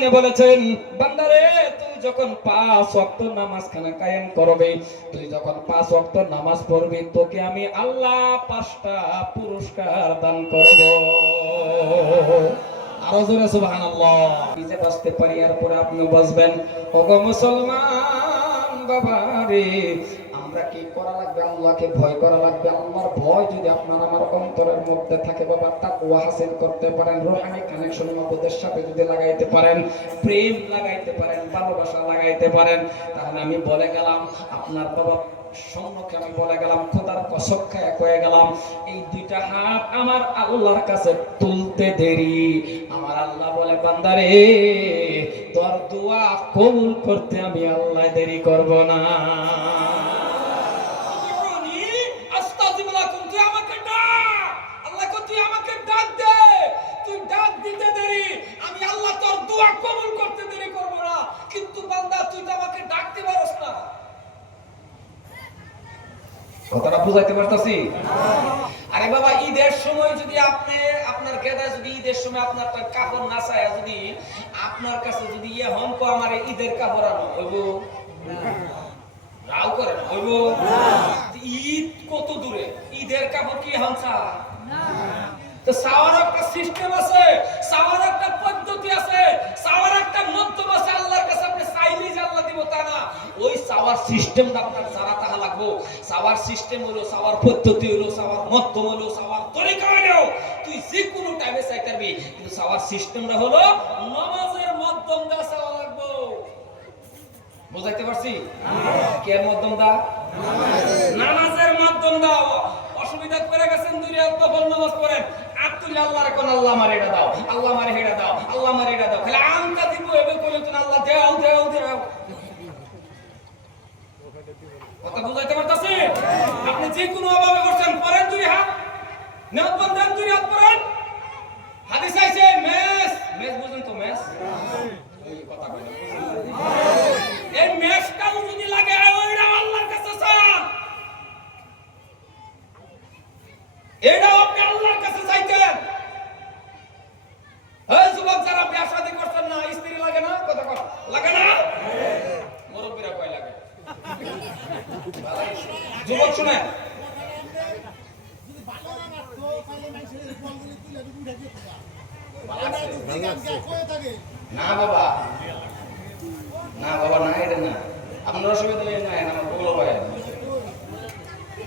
আলামিন বলেছেন, বান্দারে তুই যখন 5 ওয়াক্ত নামাজ খানা কায়েম করবি, তুই যখন 5 ওয়াক্ত নামাজ পড়বি, তোকে আমি আল্লাহ 5টা পুরস্কার দান করব। আরো জোরে সুবহানাল্লাহ। নিজে বাঁচতে পারি, এরপরে আপনিও বাঁচবেন। ওগো মুসলমান বাবারে, আমরা কি করা লাগবে? আল্লাহকে ভয় করা লাগবে। আল্লাহর ভয় যদি আপনার আমার অন্তরের মধ্যে থাকে বাবা, তাকওয়া হাসিল করতে পারেন, রূহানি কানেকশন নবুদের সাথে যদি লাগাইতে পারেন, প্রেম লাগাইতে পারেন, ভালোবাসা লাগাইতে পারেন, তাহলে আমি বলে গেলাম আপনার বাবা সম্মুখে, আমি বলে গেলাম খোদার কসম খায়া কয়ে গেলাম, এই দুইটা হাত আমার আল্লাহর কাছে তুলতে দেরি। আমার আল্লাহ বলে, বান্দারে তোর দোয়া কবুল করতে আমি আল্লাহ দেরি করব না। কথাটা বুঝাইতে পারতাছি? আরে বাবা, ঈদের সময় যদি আপনি আপনার গেদায় যদি ঈদের সময় আপনার কাপড় না চায়, যদি আপনার কাছে যদি ইয়ে হনকো আমার ঈদের কাপড় আনো হইব, রাও করে না হইব। ঈদ কত দূরে, ঈদের কাপড় কি হনসা তো সাওয়ার একটা সিস্টেম আছে, সাওয়ার একটা পদ্ধতি আছে, সাওয়ার একটা মাধ্যম আছে। আল্লাহর কাছে আপনি চাইলে যে আল্লাহ দিব তা না, ওই সাওয়ার সিস্টেমটা আপনার জানা তাহা লাগবো। সাওয়ার সিস্টেম হলো, সাওয়ার পদ্ধতি হলো, সাওয়ার মাধ্যম হলো, সাওয়ার তরিকা হলো, তুই যে কোনো টাইমে চাই পারবি, কিন্তু সাওয়ার সিস্টেমটা হলো নামাজের মাধ্যম দা সাওয়া লাগবো। বুঝাইতে পারছি? কে মাধ্যম দা? নামাজের মাধ্যম দাও। অসুবিধা করে গেছেন, দুই রাত নফল নামাজ পড়েন, আতুল্লাহ আল্লাহর কোন আল্লাহ মারে এটা দাও, আল্লাহ মারে এটা দাও, আল্লাহ মারে এটা দাও, খালি আমটা দিব এবে কইলে তো আল্লাহ দাও দাও দাও। কথা বুঝাইতে পারতাছি? আপনি যে কোনো অভাবে করছেন, পড়েন দুই হাত, নিয়ত বন্ধেন দুই হাত পড়েন। হাদিস আইছে মেস, মেস বুঝেন তো? মেস এই কথা কই না, এই মেসটাও যদি লাগে ওইটা আল্লাহর কাছে চান, এটাও আপনি আল্লাহর কাছে চাইতেন। এই যুবক যারা বিয়ে শাদী করছেন না, স্ত্রী লাগে না? কথা কর, লাগে না? মুরব্বীরা কয় লাগে। যুবক শুনেন, না বাবা, না বাবা, না এটা না, আপনার অসুবিধা নেই, না আমার বলো ভাই,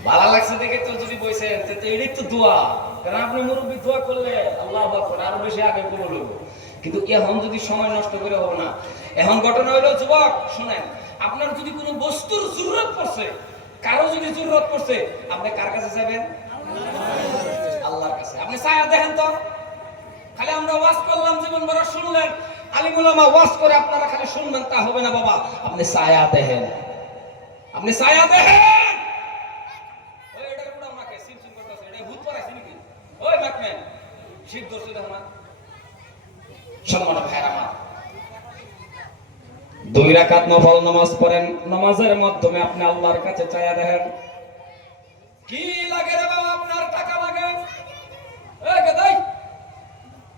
ভালো লাগছে দেখে তো যদি বইছেন, তো এটাই তো দোয়া। কারণ আপনি মুরব্বী দোয়া করলে আল্লাহ আকবার আরো বেশি আগে কবুল হইব। কিন্তু এখন যদি সময় নষ্ট করে হবে না। এখন ঘটনা হইলো, যুবক শুনেন, আপনার যদি কোনো বস্তুর জরুরত পড়ছে, কারো যদি জরুরত পড়ছে, আপনি কার কাছে যাবেন? আল্লাহর কাছে। আপনি ছায়া দেখেন তো, খালি আমরা ওয়াজ করলাম, জীবন ভর শুনলেন, আলিম উলামা ওয়াজ করে আপনারা খালি শুনবেন তা হবে না বাবা। আপনি ছায়া দেখেন, আপনি ছায়া দেখেন। ওই এটার পুরো আমাকে সিমসিম করতেছে, এটা ভূত পড়াইছে নাকি? ওই ম্যাকম্যান শীত ধরছে দেখো না। সম্মানিত ভাইরা আমার, 2 রাকাত নফল নামাজ পড়েন, নামাজের মাধ্যমে আপনি আল্লাহর কাছে চায়া দেখেন। কি লাগে রে বাবা? আপনার টাকা লাগে, এই গদাই,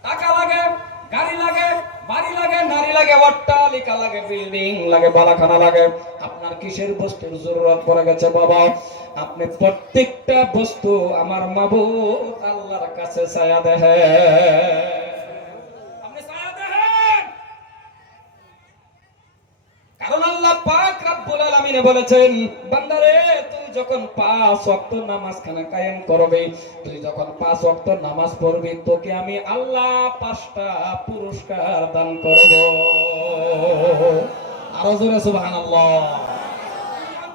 টাকা লাগে, গাড়ি লাগে, বাড়ি লাগে, নারী লাগে, অট্টালিকা লাগে, বিল্ডিং লাগে, বালাখানা লাগে। আপনার কিসের বস্তুর জরুরত পড়ে গেছে বাবা? আপনি প্রত্যেকটা বস্তু আমার মাবুদ আল্লাহর কাছে চায়া দেখেন। আপনি চায়া দেখেন, কারণ আল্লাহ পাক রব্বুল আলামিন বলেছেন, বান্দারে তুই যখন 5 ওয়াক্ত নামাজ খানা কায়েম করবি, তুই যখন 5 ওয়াক্ত নামাজ পড়বি, তোকে আমি আল্লাহ 5টা পুরস্কার দান করব। আরো জোরে সুবহানাল্লাহ।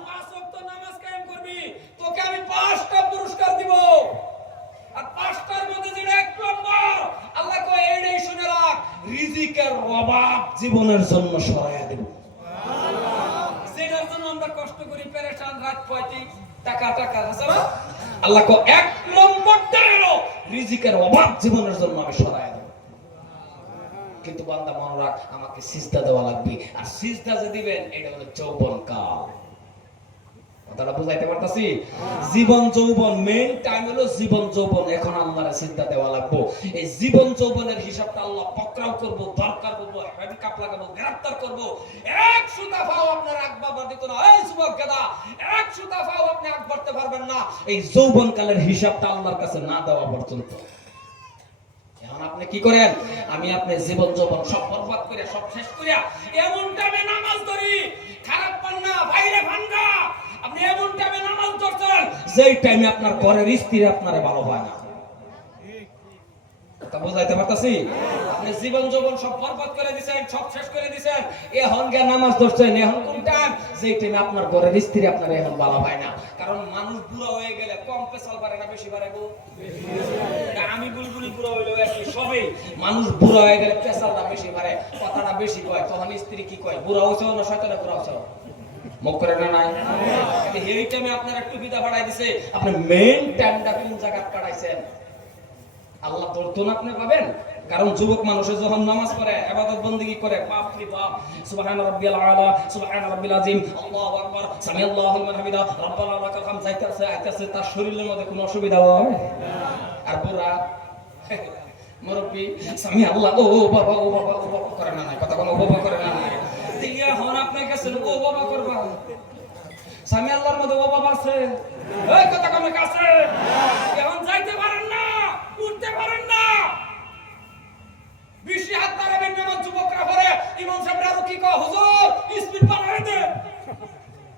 5 ওয়াক্ত নামাজ কায়েম করবি, তোকে আমি 5টা পুরস্কার দিব। আর 5টার মধ্যে যেটা 1 নম্বর, আল্লাহ কয় এইটাই শুনে রাখ, রিজিকের অভাব জীবনের জন্য সরাইয়া দেব। কষ্ট করি, পেরেশান, রাত পয়টি, টাকা টাকা হাসানা, আল্লাহ কো 1 নম্বরটা হলো রিজিকের অভাব জীবনের জন্য আমি সরাইয়া দেব। কিন্তু বান্দা মনে রাখ, আমাকে সিজদা দেওয়া লাগবে, আর সিজদা যে দিবেন এটা হলো যৌবন কাল। কথাটা বুঝাইতে পারতাছি? জীবন যৌবন মেইন টাইম হলো জীবন যৌবন। এখন আল্লাহর সিজদা দেওয়া লাগবে। এই জীবন যৌবনের হিসাবটা আল্লাহ পকড়াও করব, দরকার করব, হ্যান্ডকাপ লাগাবো, গ্রেফতার করব। এক সুতা পাও আপনার আগ বাড়তে দিত না। এই যুবক গাদা, এক সুতা পাও আপনি আগ বাড়তে পারবেন না এই যৌবন কালের হিসাবটা আল্লাহর কাছে না দেওয়া পর্যন্ত। এখন আপনি কি করেন? আমি আপনি জীবন যৌবন সব বরবাদ করে সব শেষ করে এমন টাইমে নামাজ ধরি, খারাপ পান না বাইরে ভাঙ্গা। আপনি এমন টাইমে নামাজ ধরছেন যেই টাইমে আপনার ঘরের স্ত্রী আপনারে ভালো হয় না। কথা বুঝাইতে পারতাছি? আপনি জীবন যৌবন সব বরবাদ করে দিয়েছেন, সব শেষ করে দিয়েছেন, এখন গিয়ে নামাজ ধরছেন। এখন কোন টাইম? যেই টাইমে আপনার ঘরের স্ত্রী আপনারে এখন ভালো হয় না। কারণ মানুষ বুড়া হয়ে গেলে কম পেশাল পারে না বেশি পারে গো। আমি বুলবুলি বুড়া হইলো একই সবই। মানুষ বুড়া হয়ে গেলে পেশালটা বেশি পারে, কথাটা বেশি কয়। তখন স্ত্রী কি কয়? বুড়া হইছো না শয়তানে বুড়া হইছো? মুখ করে না নাই। এই টাইমে আপনার একটু বিদা বাড়াই দিছে, আপনি মেইন টাইমটা কোন জায়গা কাটাইছেন? আল্লাহ দর্দন আপনি পাবেন। কারণ যুবক মানুষে যখন নামাজ পড়ে, ইবাদত বندگی করে, বাপ রে বাপ, সুবহান রাব্বিয়াল আলা, সুবহান রাব্বিল আযীম, আল্লাহু আকবার, সামি আল্লাহু লিমান হামিদা, রব্বানা লাকাল হামদ যাইতেছে আইতেছে, তার শরীরের মধ্যে কোনো অসুবিধা হয়? আর বুড়া মুরব্বি সামি আল্লাহ ও বাবা ও বাবা ও বাবা করে না, কথা কোনো ও বাবা করে না। দিয়া হন আপনি কাছে ও বাবা করবা, সামি আল্লাহর মধ্যে ও বাবা আছে, এই কথা কোনো কাছে এখন যাইতে পারেন না, উঠতে পারেন না। বেশি হাত দাঁড়াবেন না যুবকরা পরে। ইমাম সাহেবরা আর কি কয়? হুজুর স্পিড বাড়াই দেন,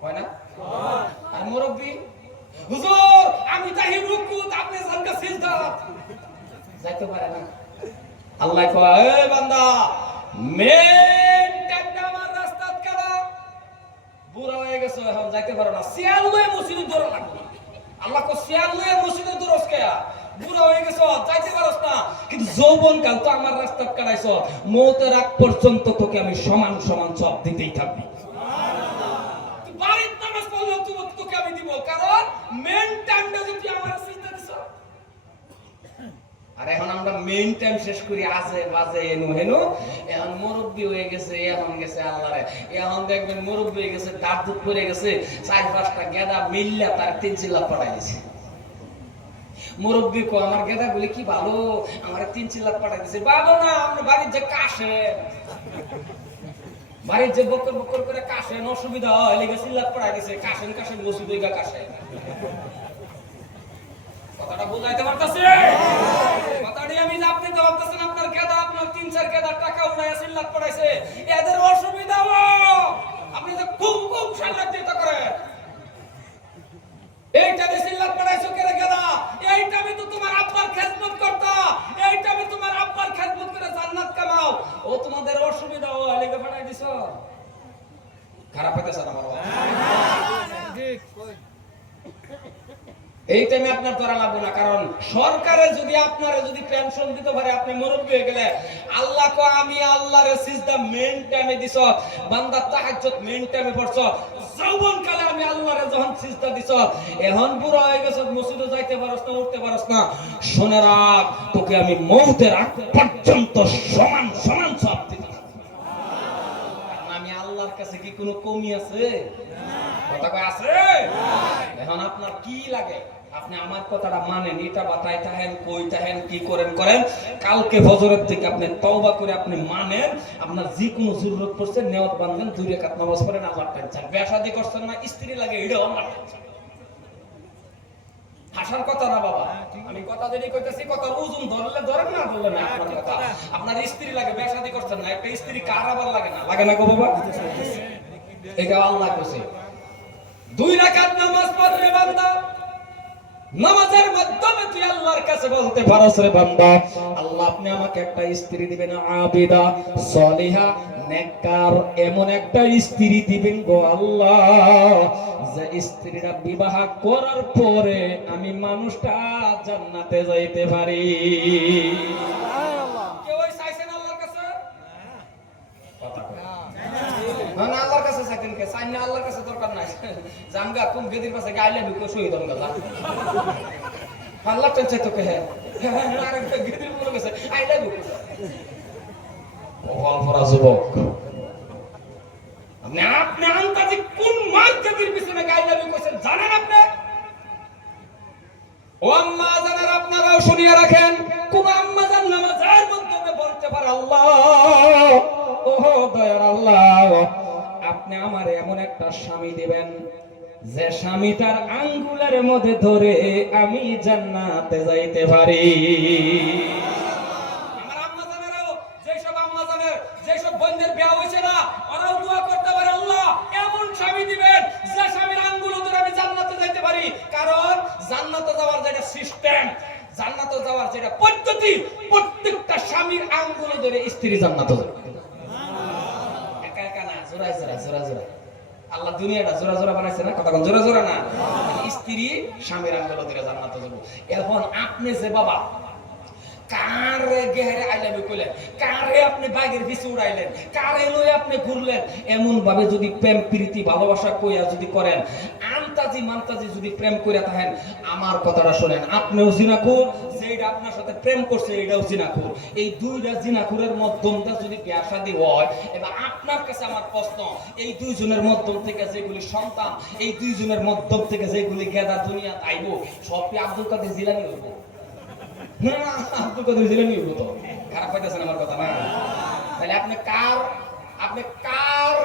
হয় না? আর মুরব্বি হুজুর আমি তাহি রুকু আপনি জানকা সিজদা, যাইতে পারে না। আল্লাহ কয় এই বান্দা মেন টাইমটা আমার রাস্তাত কাটা, বুড়া হয়ে গেছে এখন যাইতে পারো না, সিয়াল লয়ে মসজিদে দৌড়া লাগবে। আল্লাহ কো সিয়াল লয়ে মসজিদে দৌড়স কে? বুড়া হয়ে গেছ যাইতে পারস না, কিন্তু যৌবন কাল তো আমার রাস্তাত কাটাইছ, মওতের আগ পর্যন্ত তোকে আমি সমান সমান সব দিতেই থাকবি। তুই বাড়িতে নামাজ পড়লেও তোকে আমি দিব, কারণ মেন টাইমটা যদি আমার সিজদা দিছ। আর এখন আমরা মেইন টাইম শেষ করি আজে বাজে এনু হেনু। এখন মুরব্বি হয়ে গেছে, এখন গেছে আল্লাহরে। এখন দেখবেন মুরব্বি হয়ে গেছে, দাঁত দুধ পড়ে গেছে, 4-5টা গেদা মিল্লা তার 3 চিল্লা পড়াই দিছে। মুরব্বি কো আমার গেদা বলে কি ভালো, আমার 3 চিল্লা পড়াই দিছে। ভালো না, আমরা বাড়ির যে কাশে, বাড়ির যে বকর বকর করে কাশে অসুবিধা হয়, লেগে চিল্লা পড়াই দিছে। কাশেন কাশেন বসি দইগা কাশে। কথাটা বুঝাইতে পারতাছে? কথাটি আমি আপনি তো বলতেছেন আপনার গেদা আপনার 3-4 গেদা টাকা উড়াইয়া সিল্লাত পড়াইছে, এদের অসুবিধা হয়। আপনি তো খুব খুব সাল্লাত দিতে করে এইটা দিয়ে সিল্লাত পড়াইছো কেরে গেদা? এইটা আমি তো তোমার আব্বার খেদমত করতা, এইটা আমি তোমার আব্বার খেদমত করে জান্নাত কামাও। ও তোমাদের অসুবিধা হয় লেগে পড়াই দিছো। খারাপ হইতেছে না বাবা? ঠিক। এই টাইমে আপনার ধরা লাগবে না, কারণ সরকারে যদি আপনারে যদি পেনশন দিতে পারে, আপনি মুরব্বি হয়ে গেলে, আল্লাহ কো আমি আল্লাহর সিজদা মেইন টাইমে দিছ, বান্দা তাহাজ্জুদ মেইন টাইমে পড়ছ, যৌবন কালে আমি আল্লাহরে যখন সিজদা দিছ, এখন বুড়া হয়ে গেছ, মসজিদে যাইতে পারছ না, উঠতে পারছ না, শুনে রাখ তোকে আমি মওতের আগ পর্যন্ত সমান সমান সব দিতে থাকব। আমি আল্লাহর কাছে কি কোনো কমি আছে? কথা কয় আছে? এখন আপনার কি লাগে? আপনি আমার কথাটা মানেন, এটা বাতাই থাকেন, কই থাকেন, কি করেন করেন, কালকে ফজরের থেকে আপনি তওবা করে আপনি মানেন, আপনার যে কোনো জরুরত পড়ছে নিয়ত বাঁধেন, 2 রাকাত নামাজ পড়েন, আল্লাহর টেনশন। বিয়া শাদী করছেন না, স্ত্রী লাগে, এটাও আমার টেনশন। হাসার কথা না বাবা, আমি কথা যদি কইতেছি, কথার ওজন ধরলে ধরেন, না ধরলে না আপনার কথা। আপনার স্ত্রী লাগে, বিয়া শাদী করছেন না, একটা স্ত্রী কার আবার লাগে না? লাগে না গো বাবা? এটা আল্লাহ কইছে 2 রাকাত নামাজ পড়বে বান্দা, নামাজের মাধ্যমে তুই আল্লাহর কাছে বলতে পারস, রে বান্দা আল্লাহ আপনি আমাকে একটা স্ত্রী দিবেন, আবিদা সলিহা নেককার, এমন একটা স্ত্রী দিবেন গো আল্লাহ, যে স্ত্রীরা বিবাহ করার পরে আমি মানুষটা জান্নাতে যাইতে পারি। কেউ চাইছেন আল্লাহর কাছে? না না, আল্লাহর কাছে চাইতেন কে? চাই না, আল্লাহর কাছে দরকার নাই। জামগা কোন গেদির পাশে গাইলে বিকো শহীদ হন গলা, আল্লাহ চাইছে তো কে? আরে গেদির বলে গেছে আইলে বিকো। ওয়াল ফরা যুবক, আপনি আন্তাজি কোন মার গেদির পিছনে গাইলে বিকোছেন? আমার আল্লাহ, ও দয়ার আল্লাহ, আপনি আমার এমন একটা স্বামী দিবেন যে স্বামী তার আঙ্গুলের মধ্যে ধরে আমি জান্নাতে যাইতে পারি। আমার আম্মা জানেরও, যেসব আম্মা জানের, যেসব বোনদের বিয়ে হয়েছে না, ওরাও দোয়া করতে পারে, আল্লাহ এমন স্বামী দিবেন যে স্বামীর আঙ্গুল ধরে আমি জান্নাতে যাইতে পারি। কারণ জান্নাতে যাওয়ার যেটা সিস্টেম, জান্নাতে যাওয়ার যেটা পদ্ধতি, প্রত্যেকটা স্বামীর আঙ্গুল ধরে স্ত্রী জান্নাতে যাবে। একা একা না, জোড়া জোড়া জোড়া জোড়া। আল্লাহ দুনিয়াটা জোড়া জোড়া বানাইছে না, কথা কোন জোড়া জোড়া না, স্ত্রী স্বামীর আঙ্গুল ধরে জান্নাতে যাবে। এখন আপনি যে বাবা কারে গেরে আই লাভ ইউ কইলেন, কারে আপনি বাইকের পিছে উড়াইলেন, কারে লই আপনি ঘুরলেন, এমন ভাবে যদি প্রেম প্রীতি ভালোবাসা কইয়া যদি করেন, আন্তাজি মান্তাজি যদি প্রেম কইরা থাকেন, আমার কথাটা শুনেন, আপনিও জিনাকুর, যেটা আপনার সাথে প্রেম করছে এটাও জিনাকুর। এই দুইটা জিনাকুরের মাধ্যমটা যদি বিয়া শাদী হয়, এবার আপনার কাছে আমার প্রশ্ন, এই দুইজনের মাধ্যম থেকে যেগুলি সন্তান, এই দুইজনের মাধ্যম থেকে যেগুলি গেদা দুনিয়া আইব, সব কি আব্দুল কাদের জিলানী হইব? না, আব্দুল কাদের জিলানী হইব তো। খারাপ পাইতেছেন আমার কথা না? তাহলে আপনি কার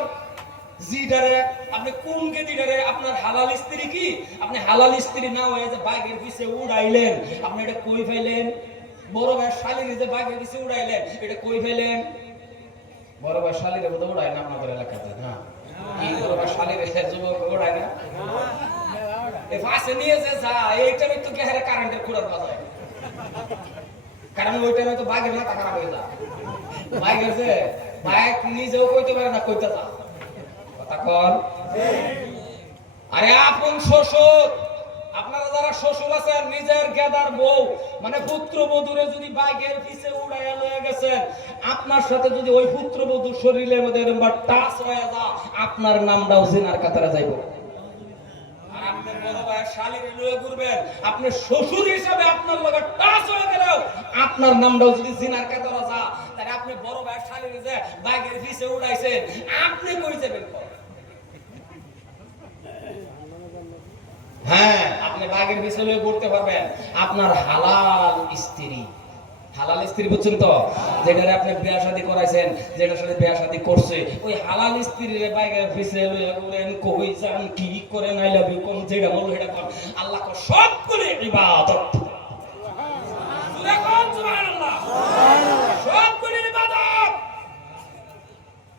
জিডারে, আপনি কোন গেদিডারে আপনার হালাল স্ত্রী কি? আপনি হালাল স্ত্রী না হয়ে যে বাইকের পিছে উড়াইলেন, আপনি এটা কই পাইলেন? বড় ভাই শালীর যে বাইকের পিছে উড়াইলেন, এটা কই পাইলেন? বড় ভাই শালীর মতো উড়াই না আপনাদের এলাকাতে? না, এই বড় ভাই শালীর যুবক উড়াই না, এই ফাঁসে নিয়ে যে যা, এইটা একটু গেহারে কারেন্টের খুঁড়ার বাজায়, কারণ ওইটা তো বাইকের মাথা খারাপ হয়ে যায়। বাইক আছে, বাইক নিজেও কইতে পারে না, কইতে যা কথা কর। আরে আপন শ্বশুর, আপনারা যারা শ্বশুর আছেন, নিজের গেদার বউ মানে পুত্রবধূরে যদি বাইকের পিছে উড়াইয়া লয়ে গেছেন, আপনার সাথে যদি ওই পুত্রবধূর শরীরের মধ্যে এরকম টাচ হয়ে যায়, আপনার নামটাও জিনার কাতারে যাইব। আর আপনি বড় ভাই শালীর লয়ে ঘুরবেন, আপনি শ্বশুর হিসাবে আপনার লগে টাচ হয়ে গেলেও আপনার নামটাও যদি জিনার কাতারে যায়, তাহলে আপনি বড় ভাই শালীর যে বাইকের পিছে উড়াইছেন, আপনি কই যাবেন? হ্যাঁ, আপনি বাঘের পিছনে ঘুরতে পারবেন আপনার হালাল স্ত্রী। হালাল স্ত্রী বুঝছেন তো, যেটারে আপনি বিয়া শাদী করাইছেন, যেটার সাথে বিয়া শাদী করছে, ওই হালাল স্ত্রীর বাঘের পিছনে ঘুরেন, কই যান, কি করেন, আই লাভ ইউ কোন, যেটা বলবো সেটা কর, আল্লাহ কো সব করে ইবাদত। সুবহানাল্লাহ, সব করে ইবাদত।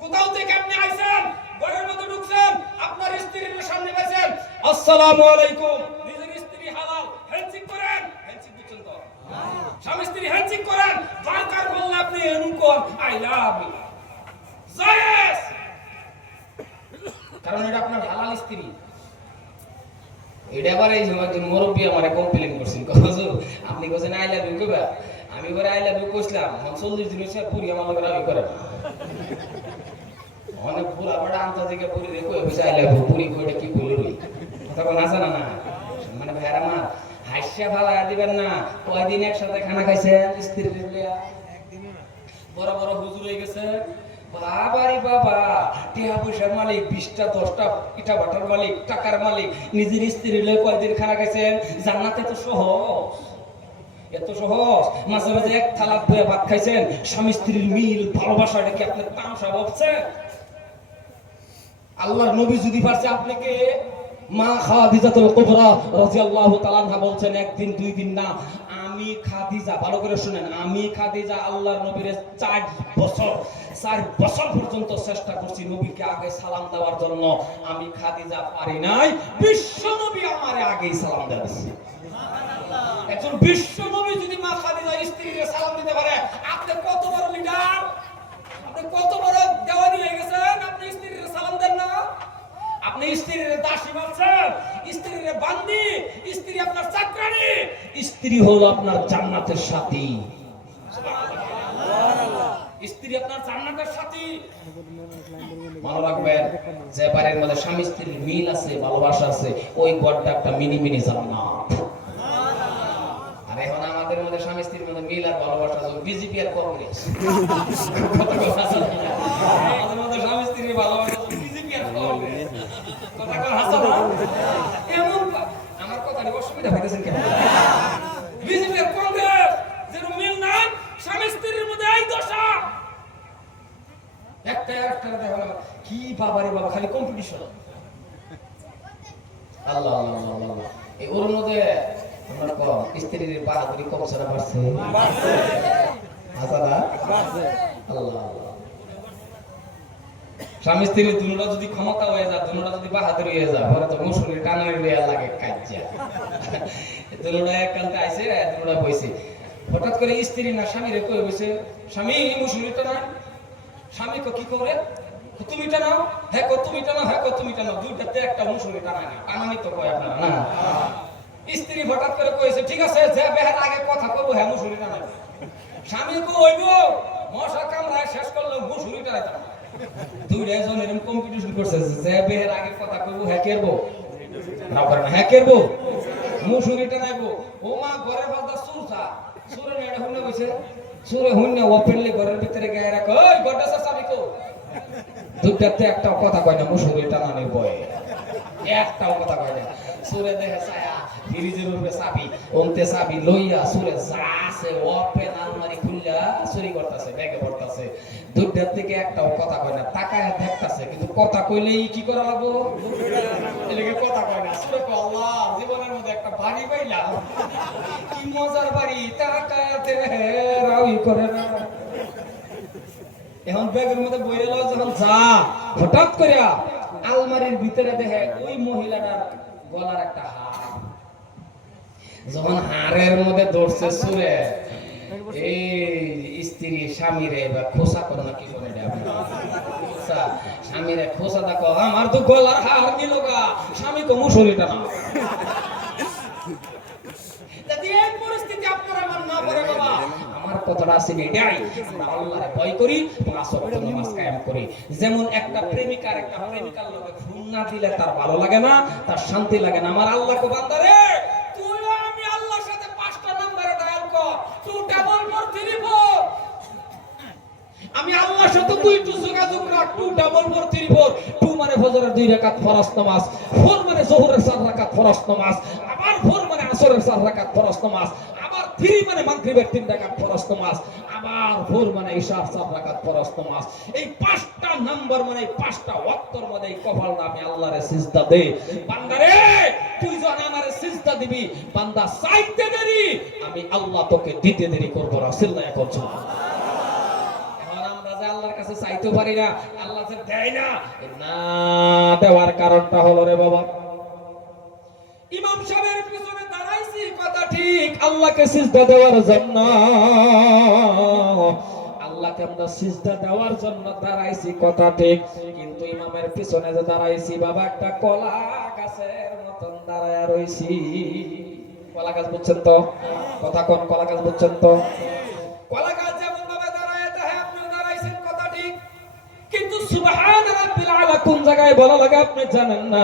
কোথাও থেকে আপনি আইছেন, ঘরের মধ্যে ঢুকছেন, আপনার স্ত্রীর সামনে গেছেন, আসসালামু আলাইকুম, নিজের স্ত্রী হালাল, হ্যান্ডশেক করেন, হ্যান্ডশেক বুঝছেন তো, স্বামী স্ত্রী হ্যান্ডশেক করেন, দরকার বললে আপনি এনুকন আই লাভ ইউ জায়েজ, কারণ এটা আপনার হালাল স্ত্রী। এটা আবার এই একজন মুরব্বী আমারে কমপ্লেইন করছেন, হুজুর আপনি কইছেন আই লাভ ইউ কইবা, আমি পরে আই লাভ ইউ কইছিলাম, 40 দিন হইছে পুরি আমার লগে রাবি করে অনেক পুরা বড় আনতা থেকে পুরি দেখো হইছে আই লাভ ইউ, পুরি কইটা কি বলি রই তখন আছে না না, মানে ভাইরা মা হাসিয়া ভালা দিবেন না, কয়দিন একসাথে খানা খাইছেন স্ত্রীর লিয়া, একদিন না, বড় বড় হুজুর হয়ে গেছে, বাবারে বাবা, টিয়া পয়সার মালিক, 20টা 10টা ইটা ভাটার মালিক, টাকার মালিক, নিজের স্ত্রীর লিয়া কয়দিন খানা খাইছেন, জান্নাতে তো সহজ, এত সহজ। মাঝে মাঝে এক থালা ধুয়ে ভাত খাইছেন, স্বামী স্ত্রীর মিল ভালোবাসা, এটা কি আপনার তামসা ভাবছেন? আল্লাহর নবী যদি পারছে, আপনাকে মা খাদিজাতুল কুবরা রাদিয়াল্লাহু তাআলা আনহা বলছেন, একদিন দুই দিন না, আমি খাদিজা, ভালো করে শুনেন, আমি খাদিজা আল্লাহর নবীর 4 বছর পর্যন্ত চেষ্টা করছি নবীকে আগে সালাম দেওয়ার জন্য, আমি খাদিজা পারি নাই, বিশ্ব নবী আমারে আগেই সালাম দিয়েছে। একজন বিশ্ব নবী যদি মা খাদিজা স্ত্রীকে সালাম দিতে পারে, আপনি কত বড় লিডার, আপনি কত বড় দেওয়ানি হয়ে গেছেন, আপনি স্ত্রীর সালাম দেন না, আপনি স্ত্রীর দাসী বানাচ্ছেন, স্ত্রীর বান্দি, স্ত্রী আপনার চাকরানি, স্ত্রী হলো আপনার জান্নাতের সাথী। সুবহানাল্লাহ, স্ত্রী আপনার জান্নাতের সাথী। মনে রাখবেন, যে বাড়ির মধ্যে স্বামী স্ত্রীর মিল আছে, ভালোবাসা আছে, ওই ঘরটা একটা মিনি মিনি জান্নাত। আর এখন আমাদের মধ্যে স্বামী স্ত্রীর মধ্যে মিল আর ভালোবাসা আছে, বিজেপি আর কংগ্রেস, আমাদের মধ্যে স্বামী স্ত্রীর ভালোবাসা আছে, বিজেপি আর কংগ্রেস, কথা কর হাসান এমন। আমার কথাটা অসুবিধা হইতেছেন কেন? বিজেপি আর কংগ্রেস যেন মিল নাই, স্বামী স্ত্রীর মধ্যে এই দশা, একটা দেখা গেল কি বাবারে বাবা খালি কম্পিটিশন। আল্লাহ আল্লাহ আল্লাহ আল্লাহ। এই ওর মধ্যে আমরা কম স্ত্রীর বাহাদুরি কম ছাড়া বাড়ছে আসাদা আল্লাহ আল্লাহ। স্বামী স্ত্রীর দুনোটা যদি ক্ষমতা হয়ে যায়, দুনোটা যদি বাহাদুরি হয়ে যায়, পরে তো মুসুরি টানার রেয়া লাগে কাজ্জা। দুনোটা একান্তে আইছে, দুনোটা বইছে। হঠাৎ করে স্ত্রী না স্বামীরে কই বইছে, স্বামী মুসুরি টানা। স্বামী কো কি করে? তুমি টানাও, হ্যাঁ কো তুমি টানাও, হ্যাঁ কো তুমি টানাও, দুইটাতে একটা মুসুরি টানা না। টানানি তো কয় আপনারা না। স্ত্রী হঠাৎ করে কইছে ঠিক আছে, যে বেহার আগে কথা কইবো হ্যাঁ মুসুরি টানাই। স্বামী কো হইব মশা কামড়ায় শেষ করলে মুসুরি টানাইতাম। দুইটা জন এরকম কম্পিটিশন করছে, যে বেহের আগে কথা কইবো হ্যাঁ কেরবো না করে না, হ্যাঁ কেরবো মুসুরি টানাইবো। ও মা ঘরে বাদা সুরসা সুরে নেড়ে হুন্না কইছে, সুরে হুন্না ওপেনলি ঘরের ভিতরে গায়ে রাখো, ওই গড্ডা চাবি কো। দুইটাতে একটা কথা কয় না, মুসুরি টানানির বয় একটাও কথা কয় না। সুরে দেখে ছায়া ফ্রিজের উপরে চাবি, ওনতে চাবি লইয়া সুরে যাচ্ছে ওপেন আলমারি খুললা চুরি করতেছে, ব্যাগে পড়তেছে। দুইটার থেকে একটাও কথা কয় না, তাকায় দেখতেছে, কিন্তু কথা কইলেই কি করা লাগবো, এলাকে কথা কয় না। সুরে কয় আল্লাহ জীবনের মধ্যে একটা বাড়ি পাইলাম, কি মজার বাড়ি, তাকায় দেখে রাউই করে না। এখন ব্যাগের মধ্যে বইরে লও যখন যা, হঠাৎ করে আলমারির ভিতরে দেখে ওই মহিলাটার গলার একটা হার। যখন হারের মধ্যে ধরছে সুরে, এই স্ত্রী স্বামীরে বা খোসা করে না কি করে স্বামীরে খোসা দেখো, আমার তো গলার হার নিল গা। স্বামী কো মুসুরিটা না। এই পরিস্থিতি আপনারা আমার না পড়ে বাবা, আমার কথাটা আছে এটাই, আমরা আল্লাহরে ভয় করি, পাঁচ ওয়াক্ত নামাজ কায়েম করি। যেমন একটা প্রেমিকার একটা প্রেমিকার লগে ফোন না দিলে তার ভালো লাগে না, তার শান্তি লাগে না। আমার আল্লাহ কো বান্দারে, তুই আমি আল্লাহর সাথে 5টা নম্বরে ডায়াল কর, তুই ডাবল ফোর থ্রি ফোর। আমি আল্লাহর সাথে তুই একটু যোগাযোগ রাখ, two double four three four. Two মানে ফজরের 2 রাকাত ফরজ নামাজ, ফোর মানে যোহরের 4 রাকাত ফরজ নামাজ, আবার ফোর মানে আসরের 4 রাকাত ফরজ নামাজ, আবার 3 মানে মাগরিবের 3 রাকাত ফরজ নামাজ, আবার ফোর মানে ইশার 4 রাকাত ফরজ নামাজ। এই 5টা নাম্বার মানে 5টা ওয়াক্তর মধ্যে এই কপালটা আমি আল্লাহরে সিজদা দে। বান্দারে তুই যখন আমারে সিজদা দিবি, বান্দা চাইতে দেরি, আমি আল্লাহ তোকে দিতে দেরি করব না। সিল্লায়া করছো আল্লাহর কাছে চাইতে পারি না, আল্লাহ যে দেয় না, না দেওয়ার কারণটা হলো রে বাবা, ইমাম সাহেবের পিছনে দাঁড়াইছি কথা ঠিক, আল্লাহকে সিজদা দেওয়ার জন্য, আল্লাহকে আমরা সিজদা দেওয়ার জন্য দাঁড়াইছি কথা ঠিক, কিন্তু ইমামের পিছনে যে দাঁড়াইছি বাবা একটা কলা গাছের মতন দাঁড়ায়া রইছি। কলা গাছ বুঝছেন তো কথা, কোন কলা গাছ বুঝছেন তো? কলা গাছ যেমন ভাবে দাঁড়ায় দেয় আপনি দাঁড়াইছেন কথা ঠিক, কিন্তু সুবহান রাব্বিল আলা কোন জায়গায় বলা লাগে আপনি জানেন না,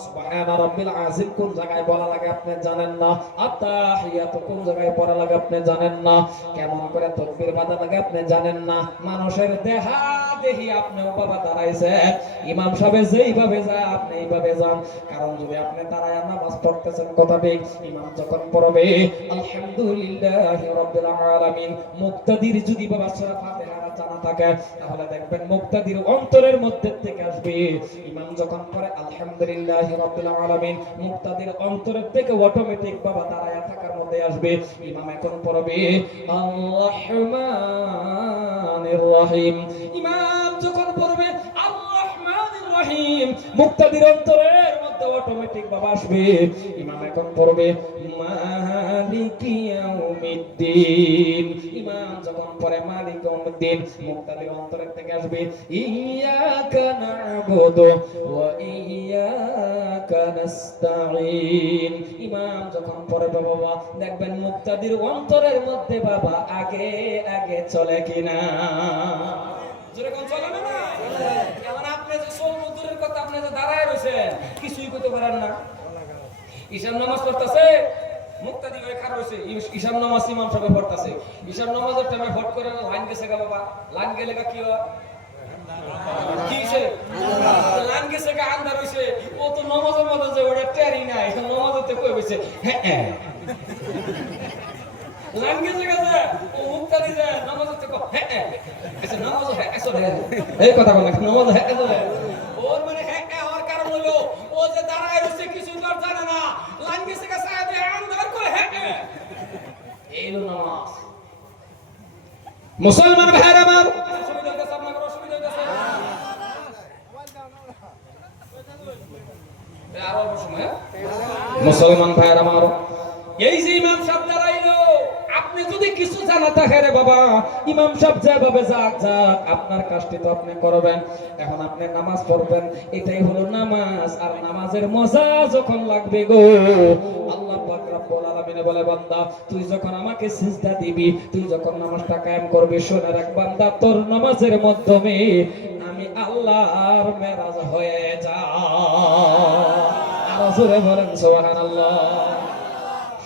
সুবহান রাব্বিল আযীম কোন জায়গায় বলা লাগে আপনি জানেন না, আত-তাহিয়াতু কোন জায়গায় পড়া লাগে আপনি জানেন না, কেমন করে তাকবীর বাঁধা লাগে আপনি জানেন না। মানুষের দেহা দেহি আপনিও বাবা দাঁড়াইছেন, ইমাম সাহেব যেইভাবে যায় আপনি এইভাবে যান। কারণ যদি আপনি দাঁড়ায় নামাজ পড়তেছেন কথা ঠিক, ইমাম যখন পড়বে আলহামদুলিল্লাহি রাব্বিল আলামিন, মুক্তাদির যদি বাবা সূরা ফাতিহা জানা থাকে তাহলে দেখবেন মুক্তাদির অন্তরের মধ্যে থেকে আসবে। ইমাম যখন পড়ে আলহামদুলিল্লাহি রাব্বিল আলামিন, মুক্তাদির অন্তরের থেকে অটোমেটিক বাবা দাঁড়ায় থাকার মধ্যে আসবে। ইমাম এখন পড়বে আর রহমানির রহিম, ইমাম যখন পড়বে আর রহমানির রহিম, মুক্তাদির অন্তরের মধ্যে অটোমেটিক বাবা আসবে। ইমাম এখন পড়বে মালিকি ইয়াউমিদ্দিন, ইমাম যখন পড়ে মালিক ইয়াউমিদ্দিন, মুক্তাদির অন্তরের থেকে আসবে ইয়াকা না'বুদু ওয়া ইয়াকা নাস্তাঈন। ইমাম যখন পড়ে বাবা দেখবেন মুক্তাদির অন্তরের মধ্যে বাবা আগে আগে চলে কিনা, যেরকম চলে না না। এখন আপনি যে সৌমুদ্রের কথা আপনি যে দাঁড়ায় রয়েছেন কিছুই করতে পারেন না। ঈশান নামাজ পড়তেছে, মুক্তাদি হয়ে খাড়া হইছে, ঈশান নামাজ ইমাম সাহেব পড়তেছে, ঈশান নামাজের টাইমে ফট করে লাইন গেছে গা বাবা, লাইন গেলে কি হয়, কি হইছে লাইন গেছে গা আন্ধার হইছে, ও তো নামাজের মধ্যে যে ওটা টেরি নাই, নামাজেতে কই হইছে হ্যাঁ লাইন গেছে গা, ও মুক্তাদি যে নামাজেতে কো হ্যাঁ এসে নামাজ হ্যাঁ এসো এই কথা বলে নামাজ হ্যাঁ দেবে ওর মানে হ্যাঁ হওয়ার কারণ হলো ও যে দাঁড়ায় রয়েছে কিছু তো জানে না লাঙ্গি থেকে সায়া দিয়ে আন্দার করে হ্যাঁ এই হলো নামাজ মুসলমান ভাইরা আমার অসুবিধা হইতেছে আপনাদের অসুবিধা হইতেছে আর অল্প সময় মুসলমান ভাইরা আমার এই যে ইমাম সাহেব দাঁড়াইলো আপনি যদি কিছু জানা থাকে রে বাবা ইমাম সাহেব যেভাবে যাক আপনার কাজটি তো আপনি করবেন এখন আপনি নামাজ পড়বেন এটাই হলো নামাজ আর নামাজের মজা যখন লাগবে গো আল্লাহ পাক রব্বুল আলামিন বলে বান্দা তুই যখন আমাকে সিজদা দিবি তুই যখন নামাজটা কায়েম করবি শুনে রাখ বান্দা তোর নামাজের মাধ্যমে আমি আল্লাহর মেরাজ হয়ে যা আর জোরে বলেন সুবহানাল্লাহ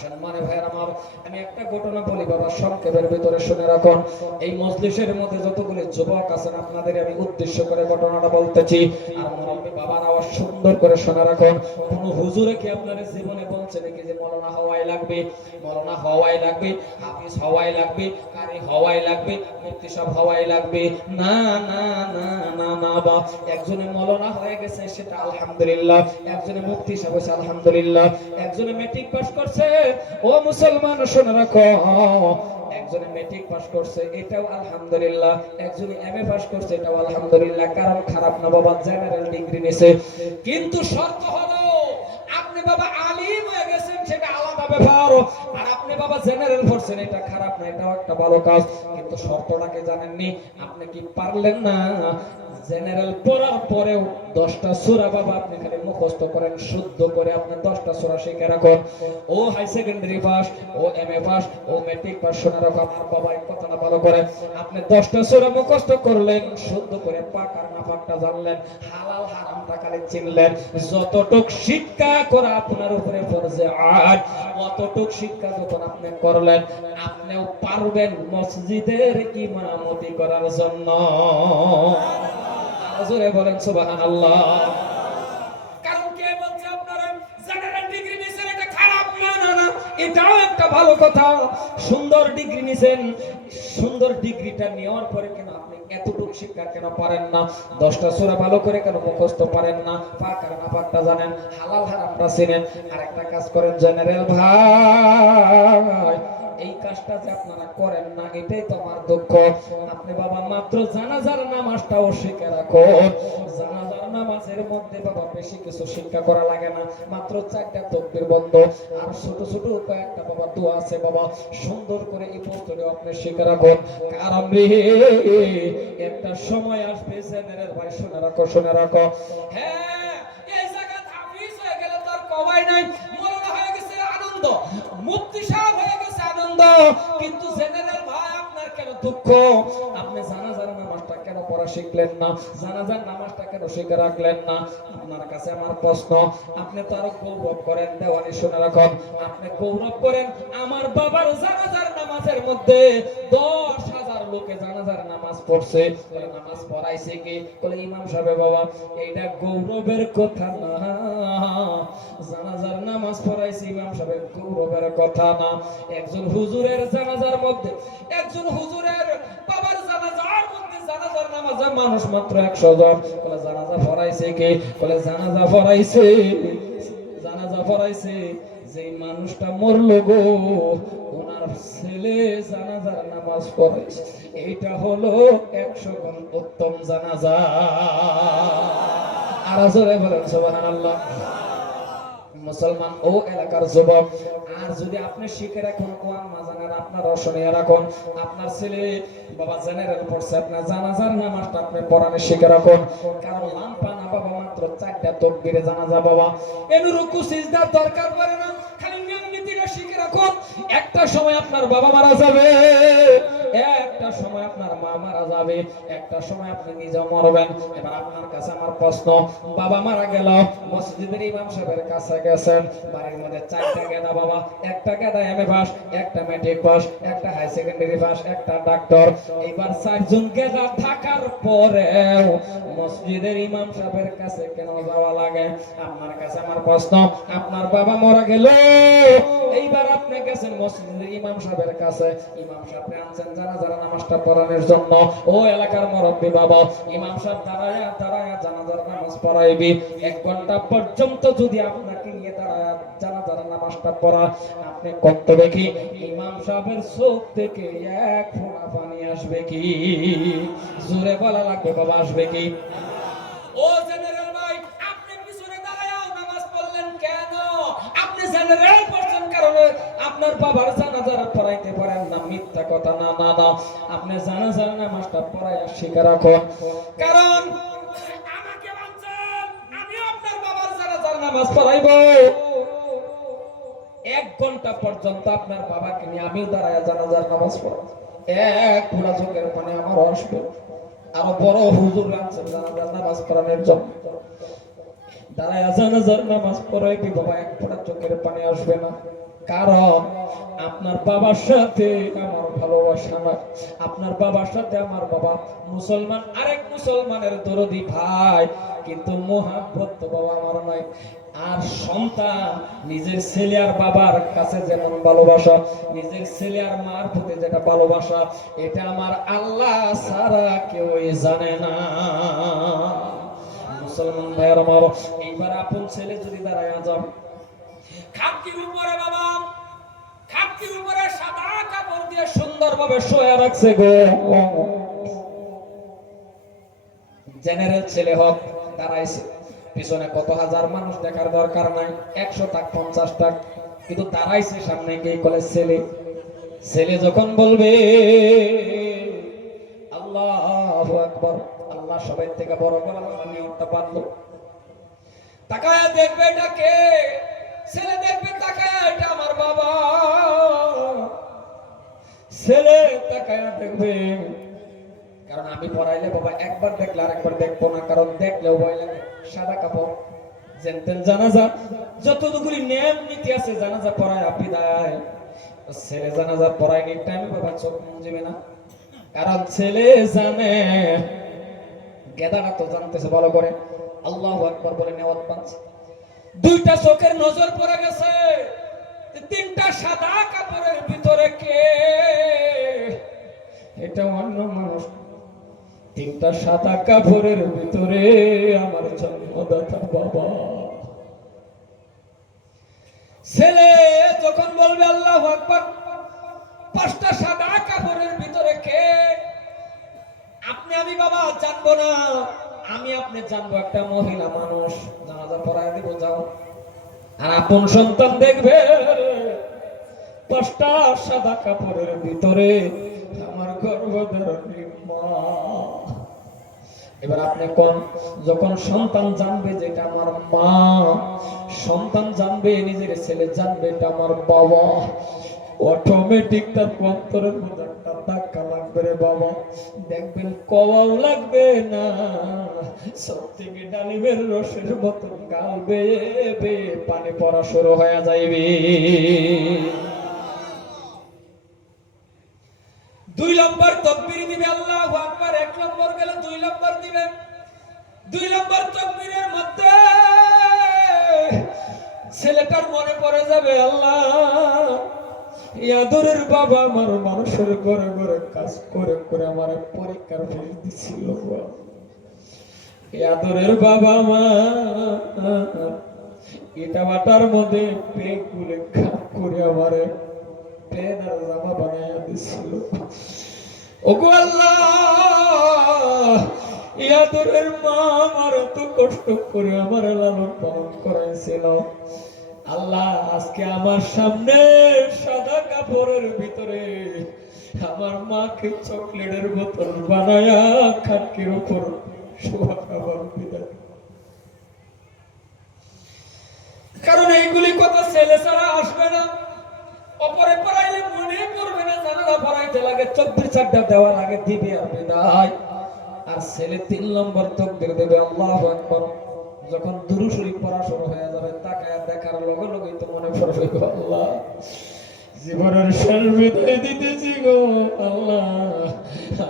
সম্মানিত ভাইরা আমার আমি একটা ঘটনা বলি বাবা সংক্ষেপের ভিতরে শুনে রাখুন এই মজলিসের মধ্যে যতগুলো যুবক আছেন আপনাদের আমি উদ্দেশ্য করে ঘটনাটা বলতেছি আর মুরব্বি বাবারা সুন্দর করে শুনে রাখুন কোন হুজুরে কি আপনাদের জীবনে বলছে নাকি যে মাওলানা হওয়াই লাগবে মাওলানা হওয়াই লাগবে হাফেজ হওয়াই লাগবে কারি হওয়াই লাগবে মুফতি সাহেব হওয়াই লাগবে না না না না না বা একজনে মাওলানা হয়ে গেছে সেটা আলহামদুলিল্লাহ একজনে মুফতি সাহেব হয়েছে আলহামদুলিল্লাহ একজনে ম্যাট্রিক পাস করছে ও মুসলমান শুনে রাখো একজনে ম্যাট্রিক পাস করছে এটাও আলহামদুলিল্লাহ একজনে এমএ পাস করছে এটাও আলহামদুলিল্লাহ কারণ খারাপ না বাবা জেনারেল ডিগ্রি নিছে কিন্তু শর্ত হলো আপনি বাবা আলিম হয়ে গেছেন সেটা আলাদা ব্যাপার আর আপনি বাবা জেনারেল পড়ছেন এটা খারাপ না এটাও একটা ভালো কাজ কিন্তু শর্তটাকে জানেননি আপনি কি পারলেন না জেনারেল পড়ার পরেও 10টা সূরা বাবা আপনি খালি মুখস্থ করেন শুদ্ধ করে আপনি 10টা সূরা শিখে রাখুন ও হাই সেকেন্ডারি পাস ও এমএ পাস ও ম্যাট্রিক পাস শুনে রাখো আপনার বাবা এই কথাটা ভালো করে আপনি 10টা সূরা মুখস্থ করলেন শুদ্ধ করে পাক আর নাপাকটা জানলেন হালাল হারামটা খালি চিনলেন যতটুক শিক্ষা করা আপনার উপরে ফরজে আইন অতটুক শিক্ষা যখন আপনি করলেন আপনিও পারবেন মসজিদের ইমামতি করার জন্য জোরে বলেন সুবহানাল্লাহ কারণ কে বলছে আপনারা জেনারেল ডিগ্রি নিছেন এটা খারাপ না না না এটাও একটা ভালো কথা সুন্দর ডিগ্রি নিছেন সুন্দর ডিগ্রিটা নেওয়ার পরে কেন আপনি এতটুকু শিক্ষা কেন পারেন না 10টা সূরা ভালো করে কেন মুখস্থ পারেন না পাক আর নাপাকটা জানেন হালাল হারামটা চিনেন আরেকটা কাজ করেন জেনারেল ভাই এই কাজটা যে আপনারা করেন না এটাই তো আমার দুঃখ আপনি বাবা মাত্র জানাজার নামাজটাও শিখে রাখুন জানাজার নামাজের মধ্যে বাবা বেশি কিছু শিক্ষা করা লাগে না মাত্র 4টা তাকবীর বন্ধ আর ছোট ছোট কয়েকটা বাবা দোয়া আছে বাবা সুন্দর করে এই পোস্টে আপনি শিখে রাখুন কারণ একটা সময় আসবে জেনারেল ভাই শুনে রাখো হ্যাঁ এই জায়গা হাফেজ হয়ে গেলে তো আর কমাই নাই মাওলানা হয়ে গেছে আনন্দ মুফতি সাহেব হয়ে গেছে আনন্দ কিন্তু জেনারেল ভাই আপনার কেন দুঃখ আপনি জানাজার নামাজটা কেন পড়া শিখলেন না জানাজার নামাজটা কেন শিখে রাখলেন না আপনার কাছে আমার প্রশ্ন আপনি তো আরো গৌরব করেন দেওয়ানি শুনে রাখুন আপনি গৌরব করেন আমার বাবার জানাজার নামাজের মধ্যে 10,000 লোকে জানাজার নামাজ পড়ছে বলে নামাজ পড়াইছে কি বলে ইমাম সাহেব বাবা এইটা গৌরবের কথা না জানাজার নামাজ পড়াইছে ইমাম সাহেব গৌরবের কথা না একজন হুজুরের জানাজার মধ্যে একজন হুজুরের বাবার জানাজার মধ্যে জানাজার নামাজে মানুষ মাত্র 100 জন বলে জানাজা পড়াইছে কি বলে জানাজা পড়াইছে যে মানুষটা মরলো গো ওনার ছেলে জানাজার নামাজ পড়াইছে এইটা হলো 100 গুণ উত্তম জানাজা আর জোরে বলেন সুবহানাল্লাহ মুসলমান ও এলাকার যুবক আর যদি আপনি শিখে রাখুন ও আম্মা জানেন আপনার শুনে রাখুন আপনার ছেলে বাবা জেনারেল পড়ছে আপনার জানাজার নামাজটা আপনি পড়ানো শিখে রাখুন কারণ লাম্পা না বাবা মাত্র 4টা তাকবীরে জানাজা বাবা এর রুকু সিজদার দরকার পড়ে না খালি নিয়ম নীতিটা শিখে রাখুন একটা সময় আপনার বাবা মারা যাবে একটা সময় আপনার মা মারা যাবে একটা সময় আপনি নিজে মরবেন এবার আপনার কাছে আমার প্রশ্ন বাবা মারা গেল মসজিদের ইমাম সাহেবের কাছে গেছেন বাড়ির মধ্যে 4টা গেদা বাবা একটা গেদা এমএ পাস একটা ম্যাট্রিক পাস একটা হাই সেকেন্ডারি পাস একটা ডাক্তার এইবার 4 জন গেদা থাকার পরেও মসজিদের ইমাম সাহেবের কাছে কেন যাওয়া লাগে আপনার কাছে আমার প্রশ্ন আপনার বাবা মারা গেল এইবার আপনি গেছেন মসজিদের ইমাম সাহেবের কাছে ইমাম সাহেব আনছেন জানাজার নামাজটা পড়ানোর জন্য। ও এলাকার মুরব্বি বাবা, ইমাম সাহেব দাঁড়ায়া দাঁড়ায়া জানাজার নামাজ পড়াইবি। 1 ঘন্টা পর্যন্ত যদি আপনাকে নিয়ে দাঁড়ায়া জানাজার নামাজটা পড়া, আপনি কর্তব্য কি ইমাম সাহেবের চোখ থেকে 1 ফোঁটা পানি আসবে কি? জোরে বলা লাগবে বাবা, আসবে কি? ও জেনারেল ভাই, আপনি পিছনে দাঁড়ায়া নামাজ পড়লেন কেন? আপনি জেনারেল পড়ছেন কারণে আপনার বাবার জানাজার পড়াইতে পারেন না, মিথ্যা কথা না। না না, আপনি জানাজার নামাজটা পড়াইয়া শিখে রাখুন, কারণ আমাকে বাঁচান, আমিও আপনার বাবার জানাজার নামাজ পড়াইব। 1 ঘন্টা পর্যন্ত আপনার বাবাকে নিয়ে আমিও দাঁড়ায়া জানাজার নামাজ পড়াবো। 1 ফোঁটা চোখের পানি আমার আসবে। আরো বড় হুজুর আছেন জানাজার নামাজ পড়ানোর জন্য, দাঁড়ায়া জানাজার নামাজ পড়াইবি বাবা, 1 ফোঁটা চোখের পানি আসবে না। কারণ আপনার বাবার সাথে আমার ভালোবাসা না, আপনার বাবার সাথে আমার বাবা মুসলমান, আরেক মুসলমানের দরদি ভাই, কিন্তু মোহাব্বত তো বাবা আমার নাই। আর সন্তান নিজের ছেলে আর বাবার কাছে যেমন ভালোবাসা, নিজের ছেলে আর মার প্রতি যেটা ভালোবাসা, এটা আমার আল্লাহ ছাড়া কেউই জানে না। মুসলমান ভাইয়ের আমার, এইবার আপন ছেলে যদি দাঁড়ায় যান খাপটির উপরে বাবা, খাপটির উপরে সাদা কাপড় দিয়ে সুন্দরভাবে শোয়া রাখছে গো। জেনারেল ছেলে হোক, দাঁড়াইছে, পিছনে কত হাজার মানুষ দেখার দরকার নাই, 100 টাক 50 টাক, কিন্তু দাঁড়াইছে সামনে গিয়ে কলেজ ছেলে। ছেলে যখন বলবে আল্লাহু আকবার, আল্লাহ সবাই থেকে বড় বড় নিয়মটা বাঁধলো, তাকায় দেখবে এটা কে? ছেলে দেখবে তাকায়, এটা আমার বাবা। ছেলে তাকায় দেখবে, কারণ আমি পড়াইলে বাবা একবার দেখলে আরেকবার দেখবো না, কারণ দেখলেও ভয় লাগে। সাদা কাপড় জেনতেন জানাজা, যতগুলি নিয়ম নীতি আছে জানাজা পড়ায় আপনি দেয়, ছেলে জানাজা পড়ায় নি টাইমে বাবা চোখ মুজিবে না, কারণ ছেলে জানে, গেদাটা তো জানতেছে ভালো করে। আল্লাহু আকবার বলে নেওয়াত পাচ্ছে, 2টা চোখের নজর পড়ে গেছে, 3টা সাদা কাপড়ের ভিতরে কে? এটা অন্য মানুষ। 3টা সাদা কাপড়ের ভিতরে আমার জন্মদাতা বাবা। ছেলে যখন বলবে আল্লাহু আকবার, 5টা সাদা কাপড়ের ভিতরে কে? আপনি আমি বাবা জানবো না, আমি আপনি জানবো একটা মহিলা মানুষ, জানাজা পড়ায় দিব যাও। আর আপন সন্তান দেখবে 5টা সাদা কাপড়ের ভিতরে আমার গর্ভধারণী মা। এবার আপনি কোন, যখন সন্তান জানবে যে এটা আমার মা, সন্তান জানবে, নিজের ছেলে জানবে এটা আমার বাবা, অটোমেটিক তার অন্তরের মধ্যে একটা ধাক্কা লাগবে রে বাবা। দেখবেন কওয়াও লাগবে না, সত্যিকে ডালিমের রসের মতন গাল বেয়ে বেয়ে পানি পড়া শুরু হয়ে যাইবে। 2 নম্বর তাকবীর দিবে আল্লাহু আকবার, 1 নম্বর গেলে 2 নম্বর দিবে। 2 নম্বর তাকবীরের মধ্যে ছেলেটার মনে পড়ে যাবে আল্লাহ, ইয়াদুরের বাবা আমার মানুষের ঘরে ঘরে কাজ করে করে আমার পরীক্ষার ফেস দিছিল। ইয়াদুরের বাবা মা এটা বাটার মধ্যে পেক গুলে খাপ করে আমারে পেন আর জামা বানাইয়া দিছিল। ওগো আল্লাহ, ইয়াদুরের মা আমার এত কষ্ট করে আমার লালন পালন করাইছিল। আল্লাহ, আজকে আমার সামনে সাদা কাপড়ের ভিতরে আমার মাকে চকলেটের বোতল বানায়া খাটকির উপর শোয়াবার বিদায়। কারণ এইগুলি কথা ছেলে ছাড়া আসবে না, অপরে পড়াইলে মনে পড়বে না, জানালা পড়াইতে লাগে 24 দেওয়া লাগে, দিবে আর বিদায়। আর ছেলে 3 নম্বর তাকবীর দেবে আল্লাহু আকবার। যখন দুরূদ শরীফ পড়া শুরু হয়ে যাবে, তাকায় দেখার লগে লগেই তো মনে পড়বে আল্লাহ জীবনের শেষ বিদায় দিতেছি গো আল্লাহ,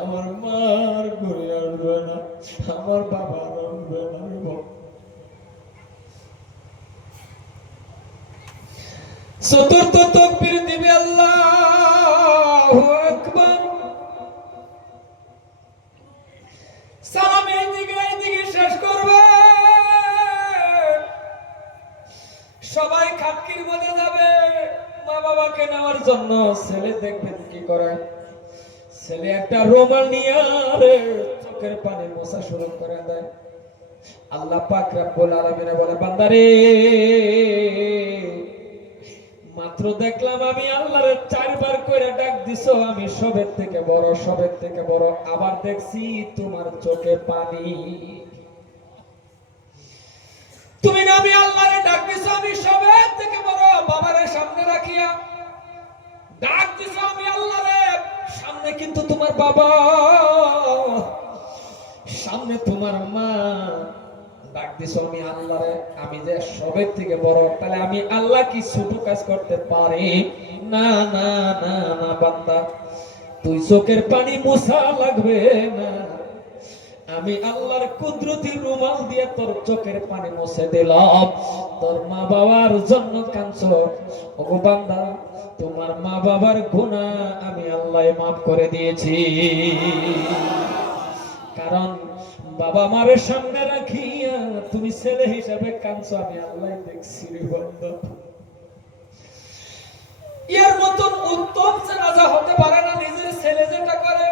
আমার মার ঘুরে আসবে না, আমার বাবা আসবে না। চতুর্থ তাকবীর দিবে আল্লাহু আকবার। জন্য ছেলে দেখবেন কি করে, ছেলে একটা রুমাল নিয়ে আরে চোখের পানি মোছা শুরু করে দেয়। আল্লাহ পাক রব্বুল আলামিন বলে, বান্দারে মাত্র দেখলাম আমি আল্লাহরে 4 বার করে ডাক দিছো, আমি সবের থেকে বড়, সবের থেকে বড়। আবার দেখছি তোমার চোখে পানি। তুমি না আমি আল্লাহরে ডাক দিছো আমি সবের থেকে বড়, বাবারে সামনে রাখিয়া ডাক দিছো আমি আল্লাহরে, সামনে কিন্তু তোমার বাবা, সামনে তোমার মা। ডাক দিছো আমি আল্লাহরে, আমি যে সবের থেকে বড়, তাহলে আমি আল্লাহ কি ছোট কাজ করতে পারি? না না না না বান্দা, তুই চোখের পানি মোছা লাগবে না, আমি আল্লাহর কুদরতি রুমাল দিয়ে তোর চোখের পানি মুছে দিলাম। তোর মা বাবার জন্য কাঁদছো, ওগো বান্দা তোমার মা বাবার গুনাহ আমি আল্লাহ মাফ করে দিয়েছি। কারণ বাবা মায়ের সামনে রাখিয়া তুমি ছেলে হিসাবে কাঁদছো, আমি আল্লাহ দেখছি রে বান্দা। এর মতন উত্তম জানাজা হতে পারে না নিজের ছেলে যেটা করে।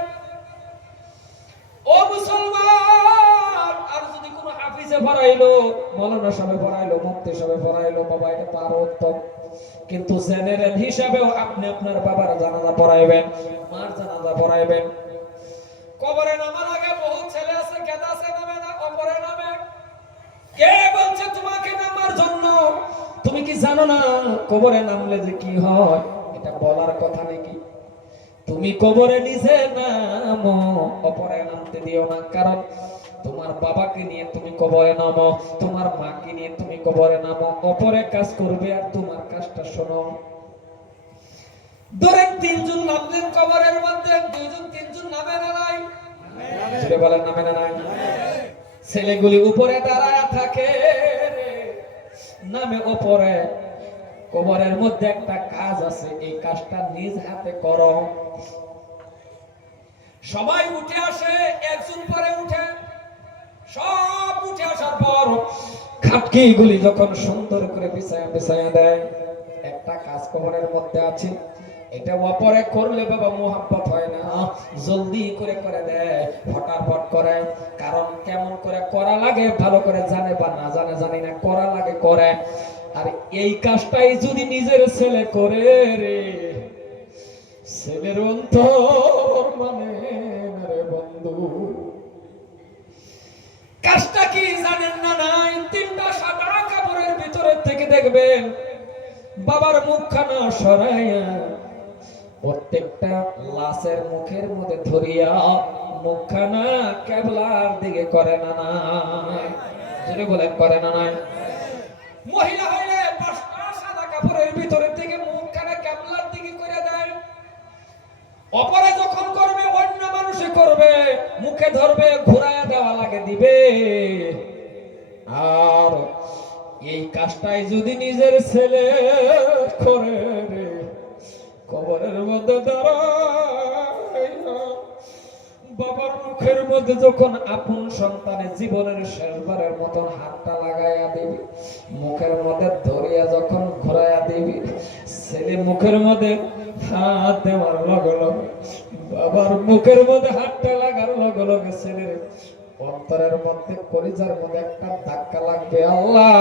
ও মুসলমান, আর যদি কোনো হাফিজে পড়াইলো, মাওলানা সাহেব পড়াইলো, মুফতি সাহেব পড়াইলো, বাবা এটা তো আরো উত্তম। কিন্তু জেনারেল হিসাবেও আপনি আপনার বাবার জানাজা পড়াইবেন, মার জানাজা পড়াইবেন। কবরে নামার আগে বহুত ছেলে আছে, গেদা আছে, নামে না, কবরে নামে। কে বলছে তোমাকে নামার জন্য? তুমি কি জানো না কবরে নামলে যে কি হয়? এটা বলার কথা নাকি? তুমি কবরে নিজে নামো, অপরে নামতে দিও না। কারণ তোমার বাবাকে নিয়ে তুমি কবরে নামো, তোমার মাকে নিয়ে তুমি কবরে নামো, অপরে কাজ করবে আর তোমার কাজটা শোনো। ধরেন 3 জন নামলেন কবরের মধ্যে, 2 জন 3 জন নামে না নাই? জোরে বলেন নামে না নাই? ছেলেগুলি উপরে দাঁড়ায় থাকে, নামে উপরে। কবরের মধ্যে একটা কাজ আছে, এই কাজটা নিজ হাতে করো। সবাই উঠে আসে, একজন পরে উঠে, সব উঠে আসার পর খাটকিগুলি যখন সুন্দর করে বিছায়া বিছায়া দেয়, একটা কাজ কবরের মধ্যে আছে, এটা অপরে করলে বাবা মোহাব্বত হয় না, জলদি করে করে দেয়, ফটাফট করে। কারণ কেমন করে করা লাগে ভালো করে জানে বা না জানে জানি না, করা লাগে করে। আর এই কাজটাই যদি নিজের ছেলে করে রে, ছেলের অন্তর মানে রে বন্ধু। কাজটা কি জানেন না নাই? 3টা সাদা কাপড়ের ভিতরে থেকে দেখবেন বাবার মুখখানা সরাইয়া প্রত্যেকটা লাশের মুখের মধ্যে ধরিয়া মুখখানা কেবলার দিকে করে না নাই? যদি বলেন করে না নাই? মহিলা হইলে 5টা সাদা কাপড়ের ভিতরে থেকে মুখখানা কেবলার দিকে করে দেয়। অপরে যখন করবে অন্য মানুষে করবে, মুখে ধরবে, ঘুরায়া দেওয়া লাগে দিবে। আর এই কাজটাই যদি নিজের ছেলে করে রে, কবরের মধ্যে দাঁড়ায় বাবার মুখের মধ্যে যখন আপন সন্তানের জীবনের শেষবারের মতন হাতটা লাগাইয়া দিবি, মুখের মধ্যে ধরিয়া যখন ঘুরাইয়া দিবি, ছেলে মুখের মধ্যে হাত দেওয়ার লগে লগে, বাবার মুখের মধ্যে হাতটা লাগার লগে লগে ছেলের অন্তরের মধ্যে, কলিজার মধ্যে একটা ধাক্কা লাগবে, আল্লাহ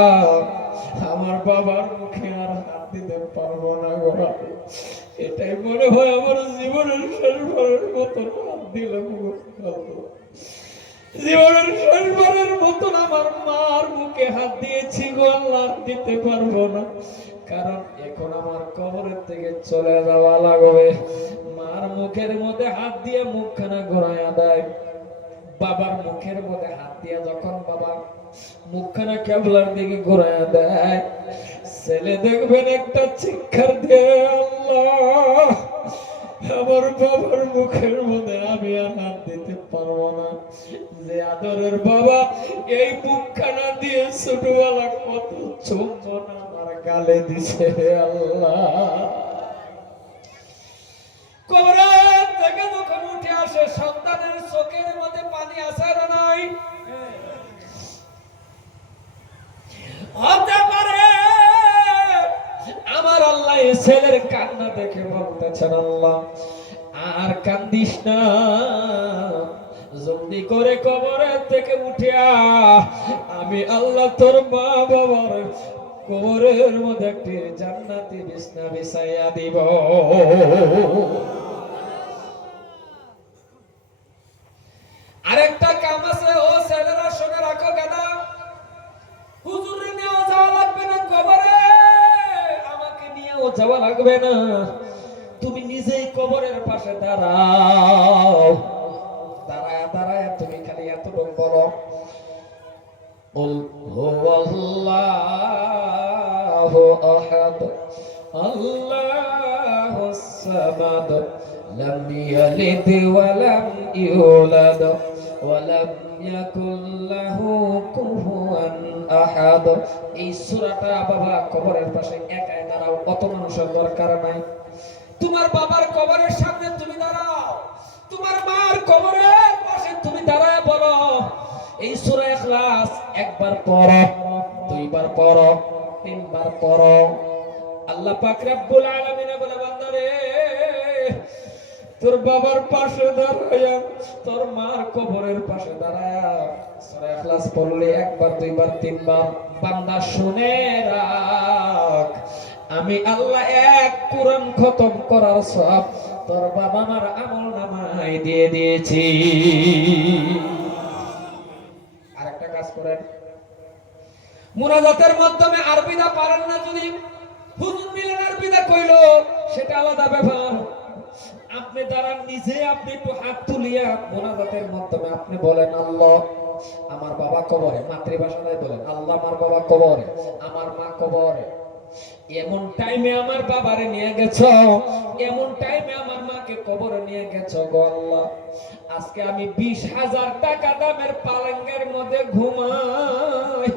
আমার বাবার মুখে আর হাত দিতে পারবো না গো। এটাই মনে হয় আমার জীবনের শেষবারের মতন হাত দিলাম গো। জীবনের শেষবারের মতন আমার মার মুখে হাত দিয়েছি গো, আল্লাহ দিতে পারবো না। কারণ এখন আমার কবরের থেকে চলে যাওয়া লাগবে। মার মুখের মধ্যে হাত দিয়ে মুখখানা ঘোরাইয়া দেয়, বাবার মুখের মধ্যে হাত দিয়ে যখন বাবা মুখখানা কেবলার দিকে ঘোরাইয়া দেয়, ছেলে দেখবেন একটা চিৎকার দিয়ে, আল্লাহ আমার বাবার মুখের মধ্যে আমি আর হাত দিতে পারবো না। যে আদরের বাবা এই মুখখানা দিয়ে ছোটবেলা কত চুম্বন আমার গালে দিছে, আল্লাহ। কবরের থেকে যখন উঠে আসে, সন্তানের চোখের মধ্যে পানি আসে না নাই? হতে পারে আমার আল্লাহ ছেলের কান্নার দেখে বলতেছেন আল্লাহ আর কান্দিস না, জলদি করে কবরের থেকে উঠিয়া আমি আল্লাহ তোর মা বাবার কবরের মধ্যে একটি জান্নাতি বিছনা বিছাইয়া দিব। আরেকটা কাম আছে, ও ছেলেরা শুনে রাখো গাদা, হুজুরে নিয়েও যাওয়া লাগবে না কবরে, আমাকে নিয়েও যাওয়া লাগবে না, তুমি নিজেই কবরের পাশে দাঁড়াও, দাঁড়ায় দাঁড়ায় তুমি খালি এতটুকু বলো কুল হুয়াল্লাহু আহাদ আল্লাহুস সামাদ লাম ইয়ালিদ ওয়া লাম ইউলাদ ওয়া লাম ইয়াকুল লাহু কুফুয়ান আহাদ। এই সূরাটা বাবা কবরের পাশে একাই দাঁড়াও, কত মানুষের দরকার নাই। তোমার বাবার কবরের সামনে তুমি দাঁড়াও, তোমার মার কবরের পাশে তুমি দাঁড়ায় বলো এই সূরা ইখলাস একবার পড়ো, দুইবার পড়ো, তিনবার পড়ো। আল্লাহ পাক রব্বুল আলামিন বলে বান্দারে তোর বাবার পাশে দাঁড়ায়া তোর মার কবরের পাশে দাঁড়ায়া সূরা ইখলাস পড়লে একবার দুইবার তিনবার বান্দা শুনে রাখ, আমি আল্লাহ এক কোরআন খতম করার সওয়াব তোর বাবা মার আমলনামায় দিয়ে দিয়েছি। আরেকটা কাজ করেন, মুনাজাতের মাধ্যমে আরবিটা পারেন না, যদি হুজুর মিলেন আরবিটা কইলো সেটা আলাদা ব্যাপার। আপনি দাঁড়ান নিজে, আপনি একটু হাত তুলিয়া মুনাজাতের মাধ্যমে আপনি বলেন আল্লাহ আমার বাবা কবরে, মাতৃভাষায় বলেন আল্লাহ আমার বাবা কবরে, আমার মা কবরে, এমন টাইমে আমার বাবারে নিয়ে গেছো, এমন টাইমে আমার মাকে কবরে নিয়ে গেছো গো আল্লাহ, আজকে আমি 20,000 টাকা দামের পালঙ্কের মধ্যে ঘুমাই,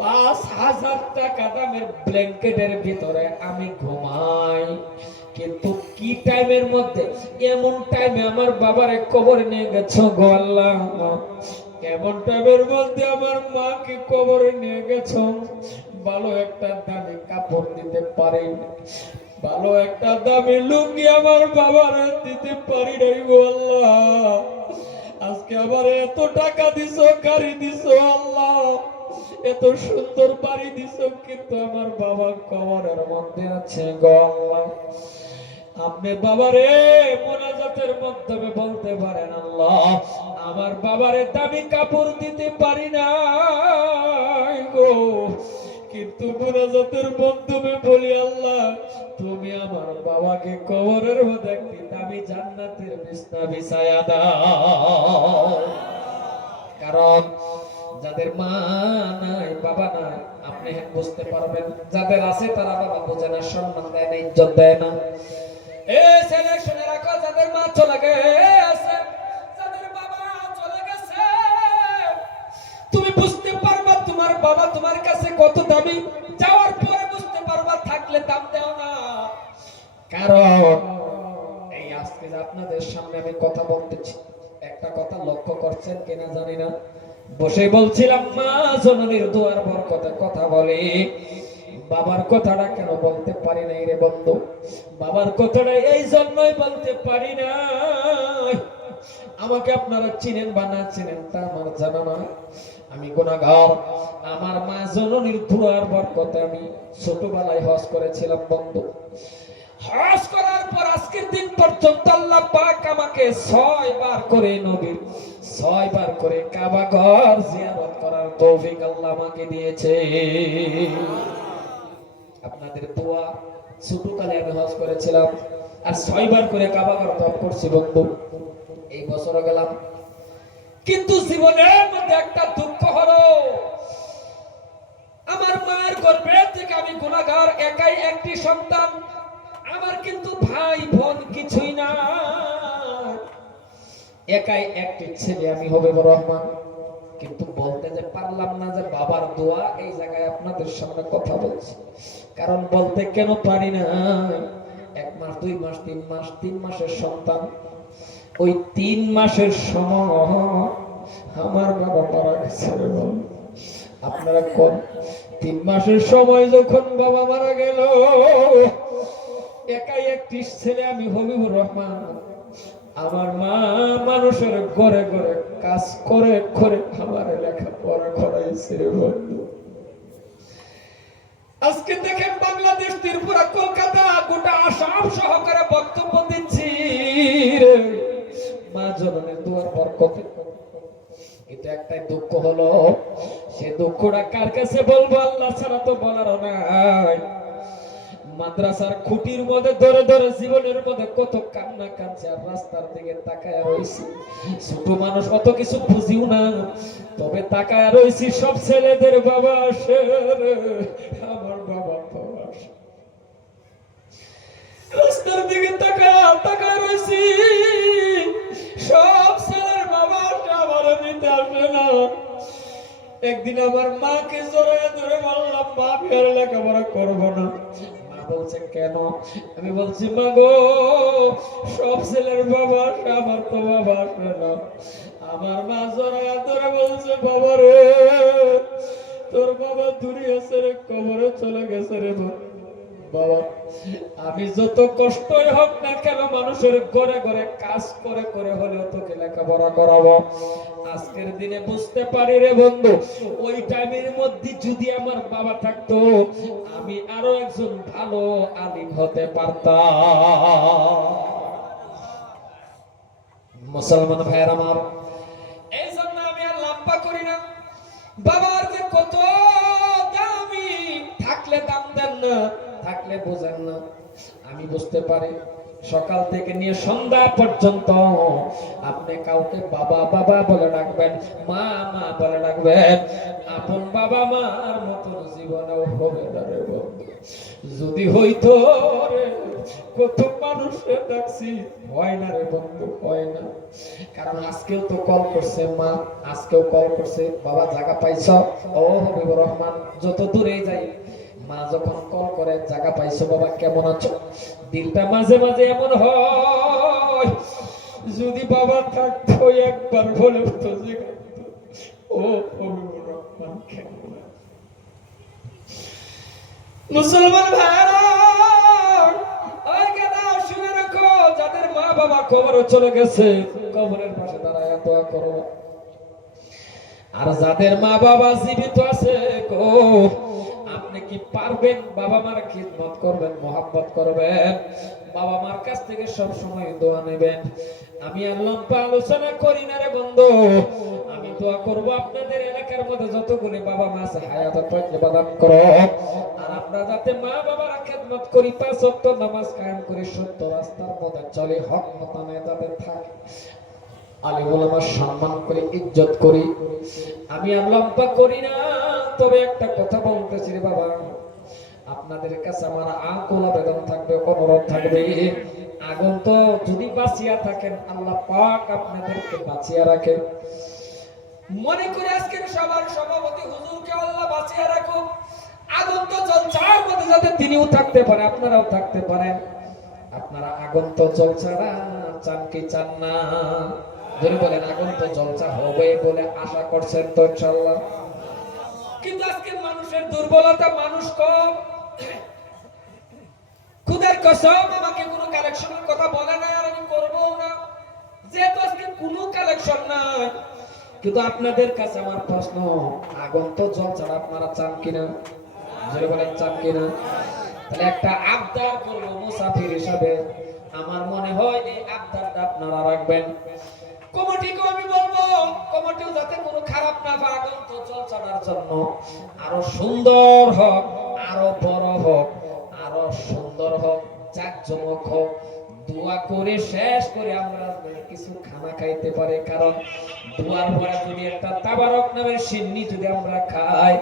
5,000 টাকা দামের ব্ল্যাঙ্কেটের ভিতরে আমি ঘুমাই, কিন্তু কি টাইমের মধ্যে এমন টাইমে আমার বাবারে কবরে নিয়ে গেছো গো আল্লাহ, এমন টাইমের মধ্যে আমার মাকে কবরে নিয়ে গেছো, ভালো একটা দামি কাপড় দিতে পারি, ভালো একটা দামি লুঙ্গি আমার বাবারে দিতে পারি নাই গো আল্লাহ, আজকে আবার এত টাকা দিছো, গাড়ি দিছো আল্লাহ, এত সুন্দর বাড়ি দিছো, কিন্তু আমার বাবা কবরের মধ্যে আছে গো আল্লাহ। আপনি বাবারে মুনাজাতের মাধ্যমে বলতে পারেন আল্লাহ আমার বাবারে দামি কাপড় দিতে পারি না গো, কিন্তু মুনাজাতের মাধ্যমে বলি আল্লাহ তুমি আমার বাবাকে কবরের মধ্যে একটি দামি জান্নাতের বিছনা বিছায়া দাও। কারণ যাদের মা নাই বাবা নাই আপনি বুঝতে পারবেন, যাদের আছে তারা বাবা বোঝে না, সম্মান দেয় না, ইজ্জত দেয় না। এ ছেলে শুনে রাখো, যাদের মা চলে গেছে, যাদের বাবা চলে গেছে, তুমি বুঝতে পারবা তোমার বাবা তোমার কাছে কত দামি, যাওয়ার পরে বুঝতে পারবা, থাকলে দাম দেও না। কারণ এই আজকে যে আপনাদের সামনে আমি কথা বলতেছি, একটা কথা লক্ষ্য করছেন কিনা জানি না, বসে বলছিলাম মা জননীর দুয়ার বরকতে কথা বলে, বাবার কথাটা কেন বলতে পারি নাই রে বন্ধু, বাবার কথাটা এই জন্যই বলতে পারি না, আমাকে আপনারা চিনেন বা না চিনেন তা আমার জানা না, আমি গুনাহগার, আমার মা জননীর দুয়ার বরকতে আমি ছোটবেলায় হজ করেছিলাম বন্ধু, হজ করার পর আজকের দিন পর্যন্ত আল্লাহ পাক আমাকে 6 বার করে নবীর 6 বার করে কাবা ঘর জিয়ারত করার তৌফিক আল্লাহ আমাকে দিয়েছে। আপনাদের দোয়া, ছোটকালে আমি হজ করেছিলাম আর 6 বার করে কাবা ঘর তওয়াফ করছি বন্ধু, এই বছরও গেলাম, কিন্তু জীবনের মধ্যে একটা দুঃখ হলো, আমার মায়ের গর্ভে থেকে আমি গুনাহগার, একাই একটি সন্তান, আমার কিন্তু ভাই বোন কিছুই না, একাই একটি ছেলে আমি হবিবুর রহমান, কিন্তু বলতে যে পারলাম না যে বাবার দোয়া এই জায়গায় আপনাদের সামনে কথা বলছি, কারণ বলতে কেন পারি না, 1 মাস 2 মাস 3 মাস 3 মাসের সন্তান, ওই 3 মাসের সময় আমার বাবা মারা গেছে। আপনারা কোন 3 মাসের সময় যখন বাবা মারা গেল, একাই একটি ছেলে, আমি হবিবুর রহমান। আমার মা মানুষের ঘরে ঘরে কাজ করে করে আমার লেখাপড়া করাইছে রে বন্ধু। আজকে দেখেন বাংলাদেশ, ত্রিপুরা, কলকাতা, গোটা আসাম সহকারে বক্তব্য দিচ্ছি রে মা জননীর দুয়ার বরকতে। কিন্তু একটাই দুঃখ হলো, সে দুঃখটা কার কাছে বলবো? আল্লাহ ছাড়া তো বলার নাই। মাদ্রাসার খুঁটির মধ্যে ধরে ধরে জীবনের মধ্যে কত কান্না কাঁদছে, আর রাস্তার দিকে তাকায় রয়েছি। ছোট মানুষ অত কিছু বুঝিও না, তবে তাকায় রয়েছি সব ছেলেদের বাবা আসে রে, আমার বাবা তো আসে। রাস্তার দিকে তাকায় তাকায় রয়েছি, সব ছেলের বাবা আসে, আমার নিতে আসে না। একদিন আমার মাকে জড়ায় ধরে বললাম, মা আমি আর লেখাপড়া করবো না। মা বলছে কেন? আমি বলছি, মা গো, সব ছেলের বাবা আসে, আমার তো বাবা আসে না। আমার মা জড়ায় ধরে বলছে, বাবা রে, তোর বাবা দূরে আছে রে, কবরে চলে গেছে রে বাবা। আমি যত কষ্টই হোক না কেন মানুষের ঘরে ঘরে কাজ করে করে হলেও তোকে লেখাপড়া করাবো। আজকের দিনে বুঝতে পারি রে বন্ধু, ওই টাইমের মধ্যে যদি আমার বাবা থাকতো, আমি আরো একজন ভালো আলিম হতে পারতাম। মুসলমান ভাইয়ের আমার, এই জন্য আমি আর লম্বা করি না। বাবার যে কত দামি, থাকলে দাম দেন না, থাকলে বোঝেন না। আমি বুঝতে পারি, সকাল থেকে নিয়ে সন্ধ্যা পর্যন্ত আপনি কাউকে বাবা বাবা বলে ডাকবেন, মা মা বলে ডাকবেন, আপন বাবা মার মতো জীবনেও হবে না রে বন্ধু। যদি হইতো রে, কত মানুষের ডাকছি, হয় না রে বন্ধু, হয় না। কারণ আজকেও তো কল করছে মা, আজকেও কল করছে বাবা, জায়গা পাইছ? ও হবিবুর রহমান, যত দূরেই যাই মা যখন কল করে, জায়গা পাইছো বাবা, কেমন আছো? দিলটা মাঝে মাঝে এমন হয়, যদি বাবা থাকতো একবার বলে উঠতো যে, ও হবিবুর রহমান কেমন আছো? মুসলমান ভাইরা, ওই গেদা শুনে রাখো, যাদের মা বাবা কবরে চলে গেছে, কবরের পাশে দাঁড়ায় দোয়া করো। আর যাদের মা বাবা জীবিত আছে গো, আপনি কি পারবেন বাবা মার খিদমত করবেন, মোহাব্বত করবেন, বাবা মার কাছ থেকে সব সময় দোয়া নেবেন? আমি আর লম্বা আলোচনা করি না রে বন্ধু, আমি দোয়া করব আপনাদের এলাকার মধ্যে যতগুলি বাবা মা আছে, হায়াত প্রদান করো। আর আমরা যাতে মা বাবার খিদমত করি, 5 ওয়াক্ত নামাজ কায়েম করে সত্য রাস্তার মধ্যে চলে, হক মতানে যাতে থাকি, আলিম ওলামার সম্মান করে ইজ্জত করি। আমি আর লম্বা করি না, তবে একটা কথা বলতেছি রে বাবা, আপনাদের কাছে আমার আকুল আবেদন থাকবে, অনুরোধ থাকবে, আগুন তো যদি বাঁচিয়া থাকেন, আল্লাহ পাক আপনাদেরকে বাঁচিয়া রাখে। মনে করে আজকের সবার সভাপতি হুজুরকে আল্লাহ বাঁচিয়া রাখুক। আগুন তো জলছার মধ্যে যাতে তিনিও থাকতে পারে, আপনারাও থাকতে পারেন। আপনারা আগুন তো জলছা না চান কি চান না? যদি বলেন আগুন তো জলছা হবে বলে আশা করছেন তো ইনশাআল্লাহ। কিন্তু আজকে মানুষের দুর্বলতা, মানুষ কম। খুদের কসম, আমাকে কোনো কালেকশনের কথা বলে না, আর আমি করবো না, যেহেতু আজকে কোনো কালেকশন নাই। কিন্তু আপনাদের কাছে আমার প্রশ্ন, আগুন তো জল ছাড়া আপনারা চান কিনা? যদি বলেন চান কিনা, তাহলে একটা আবদার করবো মুসাফির হিসাবে। আমার মনে হয় এই আবদারটা আপনারা রাখবেন। কমিটিকেও আমি বলবো, কমিটিও যাতে কোনো খারাপ না পায়, আগুন তো জল ছাড়ার জন্য আরো সুন্দর হোক, আরো বড় হোক, আরো সুন্দর হোক, জাকজমক হোক। দোয়া করে শেষ করে আমরা কিছু খানা খাইতে পারি, কারণ দোয়ার পরে যদি একটা তাবারক নামের সিন্নি যদি আমরা খাই,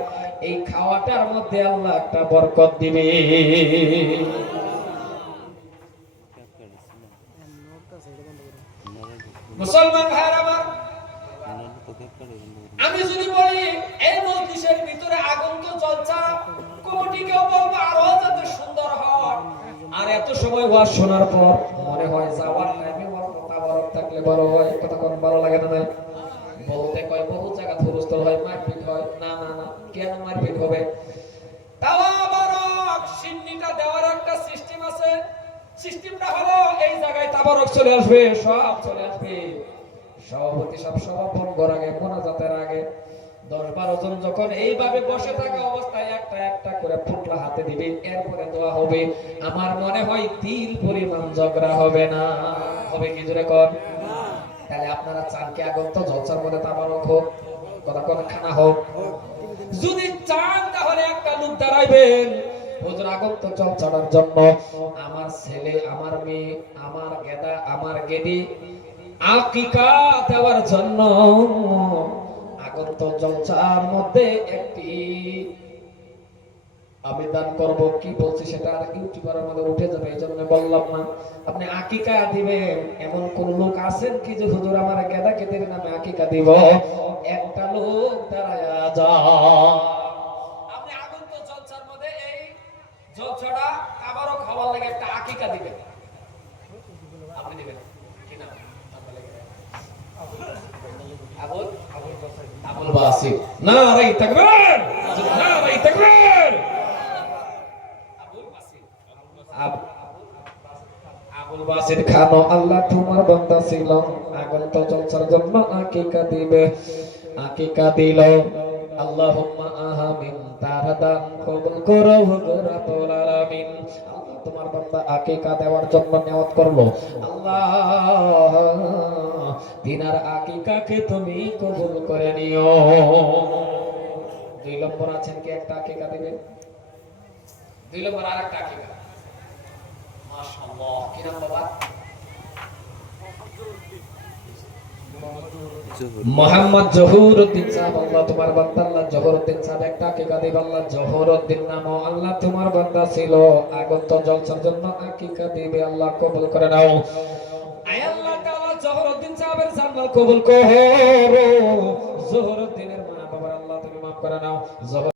এই খাওয়াটার মধ্যে আল্লাহ একটা বরকত দিবে। মুসলমান ভাইরা আমার, আমি যদি বলি এই মজলিসের ভিতরে আগুন তো জ্বলছে, কমিটিকেও বলবো আরো যাতে সুন্দর হয়। আর এত সময় ওয়াজ শোনার পর মনে হয় যাওয়ার টাইমে ওর কথা বরক থাকলে ভালো হয়, কথা কোন ভালো লাগে না? বলতে কয় বহু জায়গা ধুরস্থল হয়, মারপিট হয়। না না না, কেন মারপিট হবে? তাওয়া বরক সিন্নিটা দেওয়ার একটা সিস্টেম আছে। সিস্টেমটা হলো এই জায়গায় তাবারক চলে আসবে, সব চলে আসবে। সভাপতি সব সমাপন করার আগে, মোনাজাতের আগে 10-12 জন যখন এইভাবে বসে থাকা অবস্থায় একটা একটা করে ফুটলা হাতে দিবে, এরপরে দোয়া হবে। আমার মনে হয় তিল পরিমাণ ঝগড়া হবে না, হবে কি জোরে কর? তাহলে আপনারা চান কি আগত জলসার মধ্যে তাবারক হোক, কথা কোন খানা হোক? যদি চান তাহলে একটা লোক দাঁড়াইবেন, হুজুর আগত জলসার জন্য আমার ছেলে, আমার মেয়ে, আমার গেদা, আমার গেদি আকিকা দেওয়ার জন্য আগত জলসার মধ্যে একটি আবেদন করব। কি বলছি সেটা আর ইউটিউবের মধ্যে উঠে যাবে, এই জন্য বললাম না। আপনি আকিকা দিবেন, এমন কোন লোক আছেন কি যে হুজুর আমার গেদা গেদের নামে আকিকা দিব? একটা লোক দাঁড়ায়া যা। আপনি আগন্ত জলসার মধ্যে এই জলসাটা আবারও খাওয়ার লাগে একটা আকিকা দিবেন। আপনি দিবেন কি না? আবুল আবুল বাসির নারে তাকবীর, নারে তাকবীর। আবুল বাসির খানো আল্লাহ তোমার বান্দা ছিল, আগন্ত জলসার জন্য আকিকা দিবে, আকিকা দিল। আল্লাহুম্মা আমিন, তার দান কবুল করো গো রাব্বুল আলামিন। আল্লাহ তোমার বান্দা আকিকা দেওয়ার জন্য নিয়ত করলো, আল্লাহ তিনার আকিকাকে তুমি কবুল করে নিও। 2 নম্বর আছেন কি একটা আকিকা দিবেন? 2 নম্বর আরেকটা আকিকা। মাশাআল্লাহ, কি নাম বাবা? মোহাম্মদ জহুরউদ্দিন সাহেব। আল্লাহ তোমার বান্দা, আল্লাহ জহুরউদ্দিন সাহেব একটা আকিকা দিবেন। আল্লাহ জহুরউদ্দিন নাম আল্লাহ তোমার বান্দা ছিল, আগত জলসার জন্য আকিকা দিবে, আল্লাহ কবুল করে নাও। আয় আল্লাহ তাআলা জহুরউদ্দিন সাহেবের জান্নাত কবুল করো, জহুরউদ্দিনের মা বাবার আল্লাহ তুমি মাফ করে নাও।